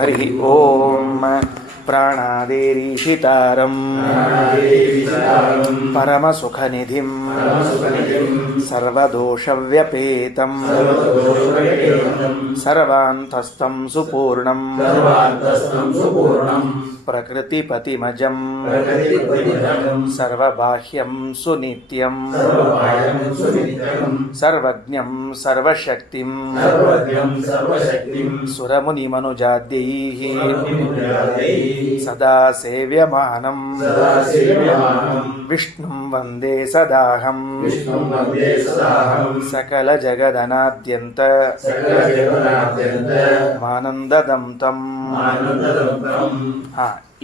ಹರಿ ಓಂ ಪ್ರಾಣಾದೇರೀಶಿತಾರಂ ಪರಮಸುಖನಿಧಿಂ ಸರ್ವದೋಷವ್ಯಪೇತಂ ಸರ್ವಾಂತಸ್ಥಂ ಸುಪೂರ್ಣಂ ಪ್ರಕೃತಿಪತಿಮಜಂ ಸರ್ವಬಾಹ್ಯಂ ಸುನಿತ್ಯಂ ಸರ್ವಜ್ಞಂ ಸರ್ವಶಕ್ತಿಂ ಸುರಮುನಿಮನುಜಾದ್ಯೈಃ ಸದಾ ಸೇವ್ಯಮಾನಂ ವಿಷ್ಣುಂ ವಂದೇ ಸದಾಹಂ ಸಕಲ ಜಗದನಾದ್ಯಂತ ಮಾನಂದದಂ ತಂ.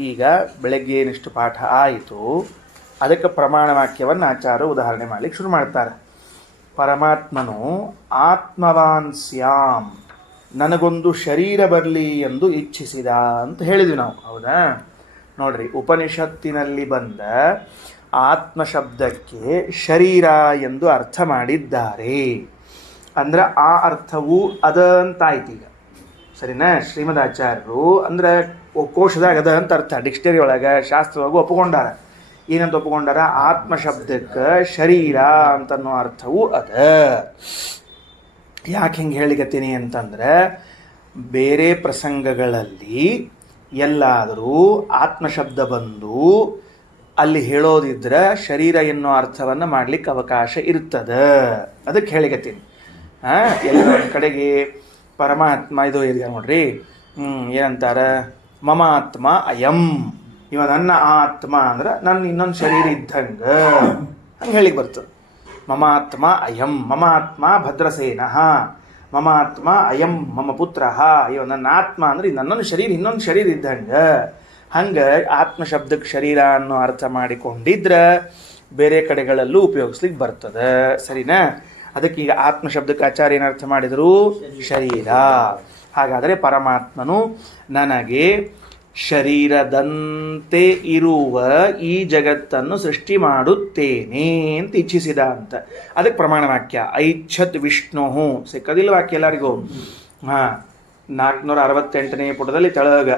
ಈಗ ಬೆಳಗ್ಗೆ ಏನಿಷ್ಟು ಪಾಠ ಆಯಿತು, ಅದಕ್ಕೆ ಪ್ರಮಾಣ ವಾಕ್ಯವನ್ನು ಆಚಾರ್ಯರು ಉದಾಹರಣೆ ಮಾಡಲಿಕ್ಕೆ ಶುರು ಮಾಡ್ತಾರೆ. ಪರಮಾತ್ಮನು ಆತ್ಮವಾನ್ ಸ್ಯಾಮ್, ನನಗೊಂದು ಶರೀರ ಬರಲಿ ಎಂದು ಇಚ್ಛಿಸಿದ ಅಂತ ಹೇಳಿದ್ವಿ ನಾವು, ಹೌದಾ? ನೋಡ್ರಿ, ಉಪನಿಷತ್ತಿನಲ್ಲಿ ಬಂದ ಆತ್ಮ ಶಬ್ದಕ್ಕೆ ಶರೀರ ಎಂದು ಅರ್ಥ ಮಾಡಿದ್ದಾರೆ. ಅಂದ್ರೆ ಆ ಅರ್ಥವು ಅದ ಅಂತಾಯ್ತು ಈಗ, ಸರಿನಾ? ಶ್ರೀಮದಾಚಾರ್ಯರು ಅಂದ್ರೆ ಕೋಶದಾಗ ಅದ ಅಂತ ಅರ್ಥ, ಡಿಕ್ಷನರಿ ಒಳಗೆ ಶಾಸ್ತ್ರವಾಗಿ ಒಪ್ಪಿಕೊಂಡಾರ. ಏನಂತ ಒಪ್ಪಿಕೊಂಡಾರ? ಆತ್ಮ ಶಬ್ದಕ್ಕೆ ಶರೀರ ಅಂತನ್ನೋ ಅರ್ಥವು ಅದ. ಯಾಕೆ ಹಿಂಗೆ ಹೇಳಿಕತ್ತೀನಿ ಅಂತಂದ್ರೆ, ಬೇರೆ ಪ್ರಸಂಗಗಳಲ್ಲಿ ಎಲ್ಲಾದರೂ ಆತ್ಮಶಬ್ದ ಬಂದು ಅಲ್ಲಿ ಹೇಳೋದಿದ್ರೆ ಶರೀರ ಎನ್ನೋ ಅರ್ಥವನ್ನು ಮಾಡ್ಲಿಕ್ಕೆ ಅವಕಾಶ ಇರ್ತದೆ. ಅದಕ್ಕೆ ಹೇಳಿಕತ್ತೀನಿ. ಎಲ್ಲ ಕಡೆಗೆ ಪರಮಾತ್ಮ ಇದು ಇದೆ ನೋಡ್ರಿ, ಏನಂತಾರ? ಮಮ ಆತ್ಮ ಅಯಂ, ಇವ ನನ್ನ ಆತ್ಮ ಅಂದ್ರೆ ನನ್ನ ಇನ್ನೊಂದು ಶರೀರ ಇದ್ದಂಗೆ ಹಂಗೆ ಹೇಳಿಕ್ ಬರ್ತದೆ. ಮಮ ಆತ್ಮ ಅಯಂ, ಮಮ ಆತ್ಮ ಭದ್ರಸೇನಃ, ಮಮ ಆತ್ಮ ಅಯಂ ಮಮ ಪುತ್ರ, ಇವ ನನ್ನ ಆತ್ಮ ಅಂದ್ರೆ ನನ್ನೊಂದು ಶರೀರ ಇನ್ನೊಂದು ಶರೀರ ಇದ್ದಂಗೆ. ಹಂಗೆ ಆತ್ಮ ಶಬ್ದಕ್ಕೆ ಶರೀರ ಅನ್ನೋ ಅರ್ಥ ಮಾಡಿಕೊಂಡಿದ್ರೆ ಬೇರೆ ಕಡೆಗಳಲ್ಲೂ ಉಪಯೋಗಿಸ್ಲಿಕ್ಕೆ ಬರ್ತದೆ, ಸರಿನಾ? ಅದಕ್ಕೆ ಈಗ ಆತ್ಮ ಶಬ್ದಕ್ಕೆ ಆಚಾರ್ಯ ಏನರ್ಥ ಮಾಡಿದರು? ಶರೀರ. ಹಾಗಾದರೆ ಪರಮಾತ್ಮನು ನನಗೆ ಶರೀರದಂತೆ ಇರುವ ಈ ಜಗತ್ತನ್ನು ಸೃಷ್ಟಿ ಮಾಡುತ್ತೇನೆ ಅಂತ ಇಚ್ಛಿಸಿದ ಅಂತ. ಅದಕ್ಕೆ ಪ್ರಮಾಣ ವಾಕ್ಯ ಐಚ್ಛದ್ ವಿಷ್ಣು. ಸಿಕ್ಕದಿಲ್ಲ ವಾಕ್ಯ ಎಲ್ಲರಿಗೂ? 468ನೇ ಪುಟದಲ್ಲಿ ತೆಳಗ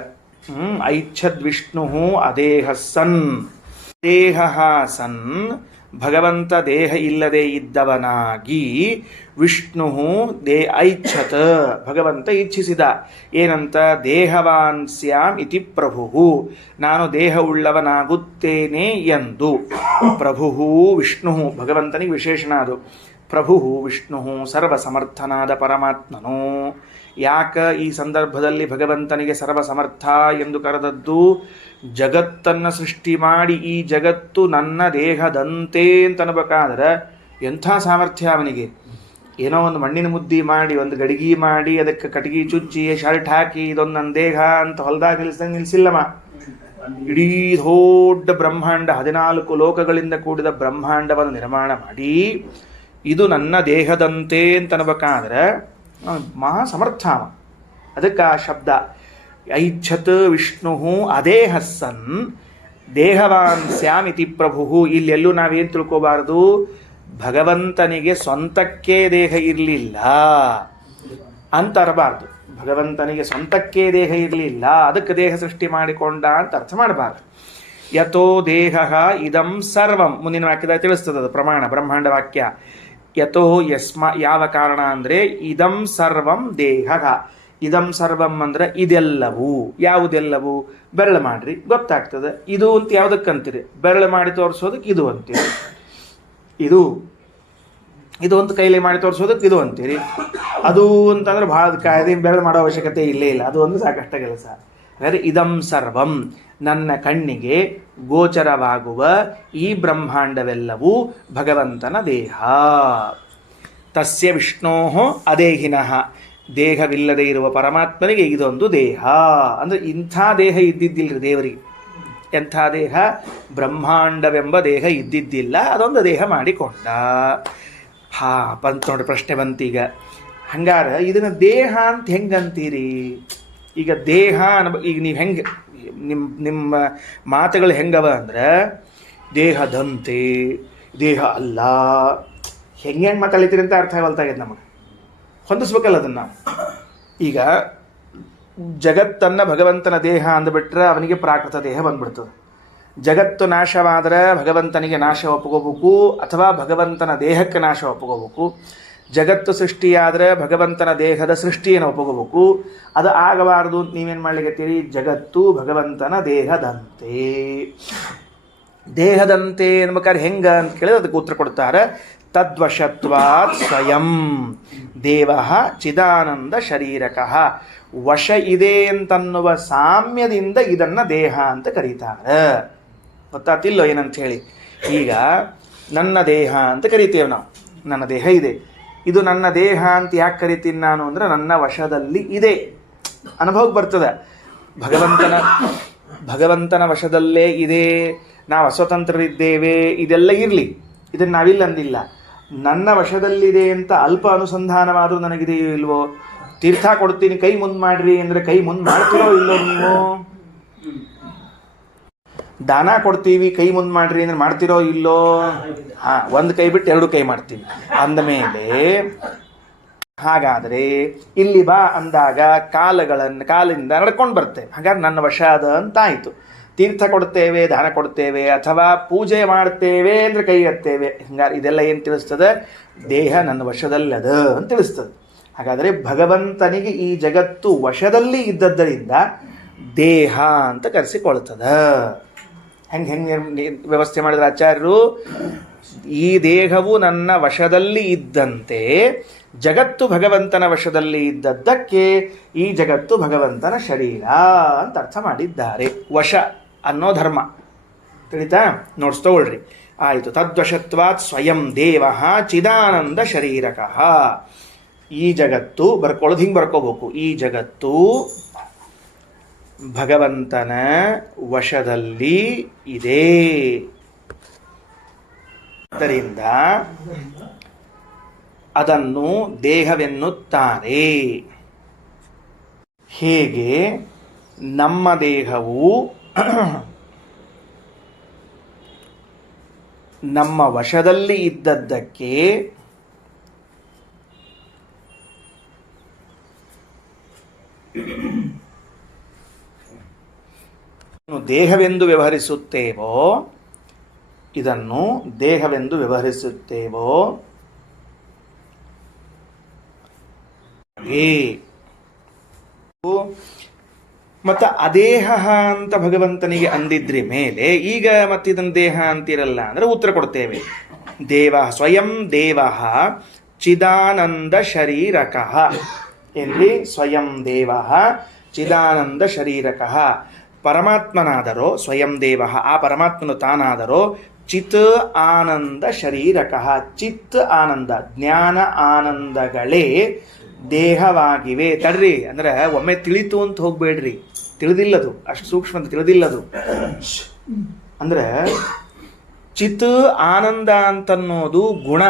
ಐಚ್ಛದ್ ವಿಷ್ಣು ಅದೇಹ ಸನ್, ದೇಹ ಸನ್, ಭಗವಂತ ದೇಹ ಇಲ್ಲದೆ ಇದ್ದವನಾಗಿ ವಿಷ್ಣು ಐಚ್ಛತ್, ಭಗವಂತ ಇಚ್ಛಿಸಿದ. ಏನಂತ? ದೇಹವಾನ್ ಸ್ಯಾಮ್ ಇತಿ ಪ್ರಭು, ನಾನು ದೇಹವುಳ್ಳವನಾಗುತ್ತೇನೆ ಎಂದು. ಪ್ರಭು ವಿಷ್ಣು, ಭಗವಂತನಿಗೆ ವಿಶೇಷಣ ಅದು. ಪ್ರಭು ವಿಷ್ಣು ಸರ್ವಸಮರ್ಥನಾದ ಪರಮಾತ್ಮನು. ಯಾಕ ಈ ಸಂದರ್ಭದಲ್ಲಿ ಭಗವಂತನಿಗೆ ಸರ್ವಸಮರ್ಥ ಎಂದು ಕರೆದದ್ದು? ಜಗತ್ತನ್ನು ಸೃಷ್ಟಿ ಮಾಡಿ ಈ ಜಗತ್ತು ನನ್ನ ದೇಹದಂತೆ ಅಂತ ಅನ್ಬೇಕಾದ್ರೆ ಎಂಥ ಸಾಮರ್ಥ್ಯ ಅವನಿಗೆ! ಏನೋ ಒಂದು ಮಣ್ಣಿನ ಮುದ್ದಿ ಮಾಡಿ, ಒಂದು ಗಡಿಗೆ ಮಾಡಿ, ಅದಕ್ಕೆ ಕಟಗಿ ಚುಚ್ಚಿ ಶರ್ಟ್ ಹಾಕಿ ಇದೊಂದು ನನ್ನ ದೇಹ ಅಂತ ಹೊಲದಾಗ ನಿಲ್ಸಂಗೆ ನಿಲ್ಸಿಲ್ಲಮ್ಮ. ಇಡೀ ದೊಡ್ಡ ಬ್ರಹ್ಮಾಂಡ, 14 ಲೋಕಗಳಿಂದ ಕೂಡಿದ ಬ್ರಹ್ಮಾಂಡವನ್ನು ನಿರ್ಮಾಣ ಮಾಡಿ ಇದು ನನ್ನ ದೇಹದಂತೆ ಅಂತ ಅನ್ಬೇಕಾದ್ರೆ ಮಹಾ ಸಮರ್ಥ. ಅದಕ್ಕೆ ಆ ಶಬ್ದ ಐಚ್ಛತ್ ವಿಷ್ಣು ಅದೇಹ ಸನ್ ದೇಹವಾನ್ ಸ್ಯಾಮಿತಿ ಪ್ರಭು. ಇಲ್ಲೆಲ್ಲೂ ನಾವೇನು ತಿಳ್ಕೋಬಾರದು? ಭಗವಂತನಿಗೆ ಸ್ವಂತಕ್ಕೆ ದೇಹ ಇರಲಿಲ್ಲ ಅಂತ ಅರಬಾರ್ದು. ಭಗವಂತನಿಗೆ ಸ್ವಂತಕ್ಕೆ ದೇಹ ಇರಲಿಲ್ಲ, ಅದಕ್ಕೆ ದೇಹ ಸೃಷ್ಟಿ ಮಾಡಿಕೊಂಡ ಅಂತ ಅರ್ಥ ಮಾಡಬಾರ್ದು. ಯಥೋ ದೇಹ ಇದಂ ಸರ್ವಂ, ಮುಂದಿನ ವಾಕ್ಯದಾಗ ತಿಳಿಸ್ತದ ಪ್ರಮಾಣ ಬ್ರಹ್ಮಾಂಡ ವಾಕ್ಯ. ಯಥೋ ಯಾವ ಕಾರಣ ಅಂದರೆ ಇದಂ ಸರ್ವಂ ದೇಹ. ಇದಂ ಸರ್ವಂ ಅಂದ್ರೆ ಇದೆಲ್ಲವೂ. ಯಾವುದೆಲ್ಲವೂ? ಬೆರಳು ಮಾಡ್ರಿ ಗೊತ್ತಾಗ್ತದೆ. ಇದು ಅಂತ ಯಾವುದಕ್ಕಂತೀರಿ? ಬೆರಳು ಮಾಡಿ ತೋರಿಸೋದಕ್ಕೆ ಇದು ಅಂತೀರಿ. ಇದು ಇದು ಅಂತ ಕೈಲಿ ಮಾಡಿ ತೋರಿಸೋದಕ್ಕೆ ಇದು ಅಂತೀರಿ. ಅದು ಅಂತಂದ್ರೆ ಭಾಳ ಕಾಯ್ದೆ ಬೆರಳು ಮಾಡೋ ಅವಶ್ಯಕತೆ ಇಲ್ಲೇ ಇಲ್ಲ, ಅದು ಒಂದು ಸಾಕಷ್ಟ ಕೆಲಸ. ಹಾಗಾದರೆ ಇದಂ ಸರ್ವಂ, ನನ್ನ ಕಣ್ಣಿಗೆ ಗೋಚರವಾಗುವ ಈ ಬ್ರಹ್ಮಾಂಡವೆಲ್ಲವೂ ಭಗವಂತನ ದೇಹ. ತಸ್ಯ ವಿಷ್ಣೋ ಅದೇಹಿನಃ, ದೇಹವಿಲ್ಲದೆ ಇರುವ ಪರಮಾತ್ಮನಿಗೆ ಇದೊಂದು ದೇಹ. ಅಂದರೆ ಇಂಥ ದೇಹ ಇದ್ದಿದ್ದಿಲ್ಲರಿ ದೇವರಿಗೆ. ಎಂಥ ದೇಹ? ಬ್ರಹ್ಮಾಂಡವೆಂಬ ದೇಹ ಇದ್ದಿದ್ದಿಲ್ಲ, ಅದೊಂದು ದೇಹ ಮಾಡಿಕೊಂಡ. ಬಂತ ನೋಡಿ, ಪ್ರಶ್ನೆ ಬಂತೀಗ. ಹಂಗಾರ ಇದನ್ನು ದೇಹ ಅಂತ ಹೆಂಗಂತೀರಿ? ಈಗ ದೇಹ ಈಗ ನೀವು ಹೆಂಗೆ ನಿಮ್ಮ ಮಾತುಗಳು ಹೆಂಗವ ಅಂದ್ರೆ ದೇಹದಂತೆ, ದೇಹ ಅಲ್ಲ, ಹೆಂಗೆ ಮಾತಾಡ್ತೀರಿ ಅಂತ ಅರ್ಥ ಆಗಲ್ತಾಗಿದೆ ನಮಗೆ. ಹೊಂದಿಸ್ಬೇಕಲ್ಲ ಅದನ್ನು. ಈಗ ಜಗತ್ತನ್ನು ಭಗವಂತನ ದೇಹ ಅಂದ್ಬಿಟ್ರೆ ಅವನಿಗೆ ಪ್ರಾಕೃತ ದೇಹ ಬಂದ್ಬಿಡ್ತದೆ. ಜಗತ್ತು ನಾಶವಾದರೆ ಭಗವಂತನಿಗೆ ನಾಶ ಒಪ್ಕೋಬೇಕು, ಅಥವಾ ಭಗವಂತನ ದೇಹಕ್ಕೆ ನಾಶ ಒಪ್ಕೋಬೇಕು. ಜಗತ್ತು ಸೃಷ್ಟಿಯಾದರೆ ಭಗವಂತನ ದೇಹದ ಸೃಷ್ಟಿಯನ್ನು ಒಪ್ಕೋಬೇಕು. ಅದು ಆಗಬಾರದು. ನೀವೇನು ಮಾಡ್ಲಿಕ್ಕತ್ತೀರಿ? ಜಗತ್ತು ಭಗವಂತನ ದೇಹದಂತೆ. ದೇಹದಂತೆ ಅನ್ಬೇಕಾದ್ರೆ ಹೆಂಗ ಅಂತ ಕೇಳಿದ್ರೆ ಅದಕ್ಕೆ ಉತ್ತರ ಕೊಡ್ತಾರೆ. ತದ್ವಶತ್ವಾತ್ ಸ್ವಯಂ ದೇವ ಚಿದಾನಂದ ಶರೀರಕಃ. ವಶ ಇದೆ ಅಂತನ್ನುವ ಸಾಮ್ಯದಿಂದ ಇದನ್ನು ದೇಹ ಅಂತ ಕರೀತಾರೆ. ಗೊತ್ತಾತಿಲ್ಲೋ ಏನಂತ ಹೇಳಿ? ಈಗ ನನ್ನ ದೇಹ ಅಂತ ಕರಿತೇವೆ ನಾವು. ನನ್ನ ದೇಹ ಇದೆ, ಇದು ನನ್ನ ದೇಹ ಅಂತ ಯಾಕೆ ಕರಿತೀನಿ ನಾನು ಅಂದರೆ ನನ್ನ ವಶದಲ್ಲಿ ಇದೆ, ಅನುಭವಕ್ಕೆ ಬರ್ತದೆ. ಭಗವಂತನ ವಶದಲ್ಲೇ ಇದೆ, ನಾವು ಅಸ್ವತಂತ್ರರಿದ್ದೇವೆ, ಇದೆಲ್ಲ ಇರಲಿ, ಇದನ್ನು ನಾವಿಲ್ಲ ಅಂದಿಲ್ಲ. ನನ್ನ ವಶದಲ್ಲಿದೆ ಅಂತ ಅಲ್ಪ ಅನುಸಂಧಾನವಾದರೂ ನನಗಿದೆಯೋ ಇಲ್ವೋ? ತೀರ್ಥ ಕೊಡ್ತೀನಿ, ಕೈ ಮುಂದೆ ಮಾಡ್ರಿ ಅಂದರೆ ಕೈ ಮುಂದೆ ಮಾಡ್ತೀರೋ ಇಲ್ಲೋ ನೀವು? ದಾನ ಕೊಡ್ತೀವಿ, ಕೈ ಮುಂದೆ ಮಾಡ್ರಿ ಅಂದ್ರೆ ಮಾಡ್ತಿರೋ ಇಲ್ಲೋ? ಒಂದು ಕೈ ಬಿಟ್ಟು ಎರಡು ಕೈ ಮಾಡ್ತೀವಿ ಅಂದಮೇಲೆ, ಹಾಗಾದರೆ ಇಲ್ಲಿ ಬಾ ಅಂದಾಗ ಕಾಲಿಂದ ನಡ್ಕೊಂಡು ಬರ್ತೇವೆ. ಹಾಗಾದ್ರೆ ನನ್ನ ವಶ ಅದ ಅಂತ ಆಯಿತು. ತೀರ್ಥ ಕೊಡ್ತೇವೆ, ದಾನ ಕೊಡ್ತೇವೆ, ಅಥವಾ ಪೂಜೆ ಮಾಡ್ತೇವೆ ಅಂದರೆ ಕೈ ಎತ್ತೇವೆ. ಹಿಂಗಾರೆ ಇದೆಲ್ಲ ಏನು ತಿಳಿಸ್ತದೆ? ದೇಹ ನನ್ನ ವಶದಲ್ಲದ ಅಂತ ತಿಳಿಸ್ತದೆ. ಹಾಗಾದರೆ ಭಗವಂತನಿಗೆ ಈ ಜಗತ್ತು ವಶದಲ್ಲಿ ಇದ್ದದ್ದರಿಂದ ದೇಹ ಅಂತ ಕರೆಸಿಕೊಳ್ತದೆ. ಹೆಂಗೆ ವ್ಯವಸ್ಥೆ ಮಾಡಿದ್ರೆ ಆಚಾರ್ಯರು? ಈ ದೇಹವು ನನ್ನ ವಶದಲ್ಲಿ ಇದ್ದಂತೆ ಜಗತ್ತು ಭಗವಂತನ ವಶದಲ್ಲಿ ಇದ್ದದ್ದಕ್ಕೆ ಈ ಜಗತ್ತು ಭಗವಂತನ ಶರೀರ ಅಂತ ಅರ್ಥ ಮಾಡಿದ್ದಾರೆ. ವಶ ಅನ್ನೋ ಧರ್ಮ ತಿಳಿತಾ? ನೋಡ್ಸ್ತಗೊಳ್ರಿ. ಆಯಿತು. ತದ್ವಶತ್ವಾತ್ ಸ್ವಯಂ ದೇವ ಚಿದಾನಂದ ಶರೀರಕಃ. ಈ ಜಗತ್ತು ಬರ್ಕೊಳ್ಳೋದು ಹಿಂಗೆ ಬರ್ಕೋಬೇಕು. ಈ ಜಗತ್ತು ಭಗವಂತನ ವಶದಲ್ಲಿ ಇದೆ. ಆದ್ದರಿಂದ ಅದನ್ನು ದೇಹವೆನ್ನುತ್ತಾರೆ. ಹೇಗೆ ನಮ್ಮ ದೇಹವು ನಮ್ಮ ವಶದಲ್ಲಿ ಇದ್ದದ್ದಕ್ಕೆ ದೇಹವೆಂದು ವ್ಯವಹರಿಸುತ್ತೇವೋ, ಇದನ್ನು ದೇಹವೆಂದು ವ್ಯವಹರಿಸುತ್ತೇವೋ, ಮತ್ತು ಅದೇಹ ಅಂತ ಭಗವಂತನಿಗೆ ಅಂದಿದ್ರಿ ಮೇಲೆ ಈಗ ಮತ್ತಿದನ್ನು ದೇಹ ಅಂತಿರಲ್ಲ ಅಂದರೆ ಉತ್ತರ ಕೊಡ್ತೇವೆ. ದೇವ ಸ್ವಯಂ ದೇವ ಚಿದಾನಂದ ಶರೀರಕಃ. ಎಲ್ಲಿ? ಸ್ವಯಂ ದೇವ ಚಿದಾನಂದ ಶರೀರಕಃ. ಪರಮಾತ್ಮನಾದರೋ ಸ್ವಯಂ ದೇವ, ಆ ಪರಮಾತ್ಮನು ತಾನಾದರೋ ಚಿತ್ ಆನಂದ ಶರೀರಕಃ. ಚಿತ್ ಆನಂದ, ಜ್ಞಾನ ಆನಂದಗಳೇ ದೇಹವಾಗಿವೆ. ತಡ್ರಿ ಅಂದರೆ ಒಮ್ಮೆ ತಿಳಿತು ಅಂತ ಹೋಗ್ಬೇಡ್ರಿ, ತಿಳಿದಿಲ್ಲದು, ಅಷ್ಟು ಸೂಕ್ಷ್ಮ ಅಂತ ತಿಳಿದಿಲ್ಲದು. ಅಂದರೆ ಚಿತ್ ಆನಂದ ಅಂತನ್ನೋದು ಗುಣ.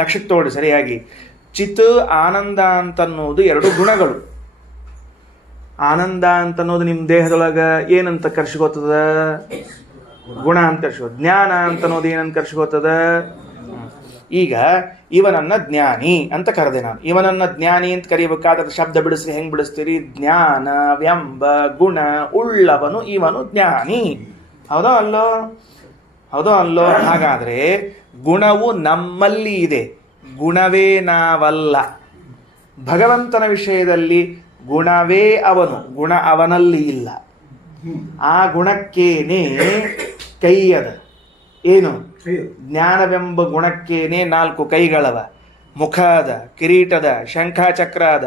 ಲಕ್ಷಕ್ಕೆ ತಗೊಳ್ಳಿ ಸರಿಯಾಗಿ. ಚಿತ್ ಆನಂದ ಅಂತನ್ನೋದು ಎರಡು ಗುಣಗಳು. ಆನಂದ ಅಂತನ್ನೋದು ನಿಮ್ಮ ದೇಹದೊಳಗೆ ಏನಂತ ಕರ್ಸ್ಕೋತದ? ಗುಣ ಅಂತ ಕರ್ಸ್ಕೋ. ಜ್ಞಾನ ಅಂತನ್ನೋದು ಏನಂತ ಕರ್ಸ್ಕೋತದ? ಈಗ ಇವನನ್ನ ಜ್ಞಾನಿ ಅಂತ ಕರೆದೆ ನಾನು. ಇವನನ್ನ ಜ್ಞಾನಿ ಅಂತ ಕರಿಬೇಕಾದ್ರೆ ಶಬ್ದ ಬಿಡಿಸ್ರಿ. ಹೆಂಗೆ ಬಿಡಿಸ್ತೀರಿ? ಜ್ಞಾನ ವ್ಯಂಬ ಗುಣ ಉಳ್ಳವನು ಇವನು ಜ್ಞಾನಿ. ಹೌದೋ ಅಲ್ಲೋ? ಹೌದೋ ಅಲ್ಲೋ? ಹಾಗಾದರೆ ಗುಣವು ನಮ್ಮಲ್ಲಿ ಇದೆ, ಗುಣವೇ ನಾವಲ್ಲ. ಭಗವಂತನ ವಿಷಯದಲ್ಲಿ ಗುಣವೇ ಅವನು, ಗುಣ ಅವನಲ್ಲಿ ಇಲ್ಲ. ಆ ಗುಣಕ್ಕೇನೆ ಕೈಯದ. ಏನು? ಜ್ಞಾನವೆಂಬ ಗುಣಕ್ಕೇನೆ 4 ಕೈಗಳವ. ಮುಖ ಅದ, ಕಿರೀಟದ, ಶಂಖಚಕ್ರ ಅದ.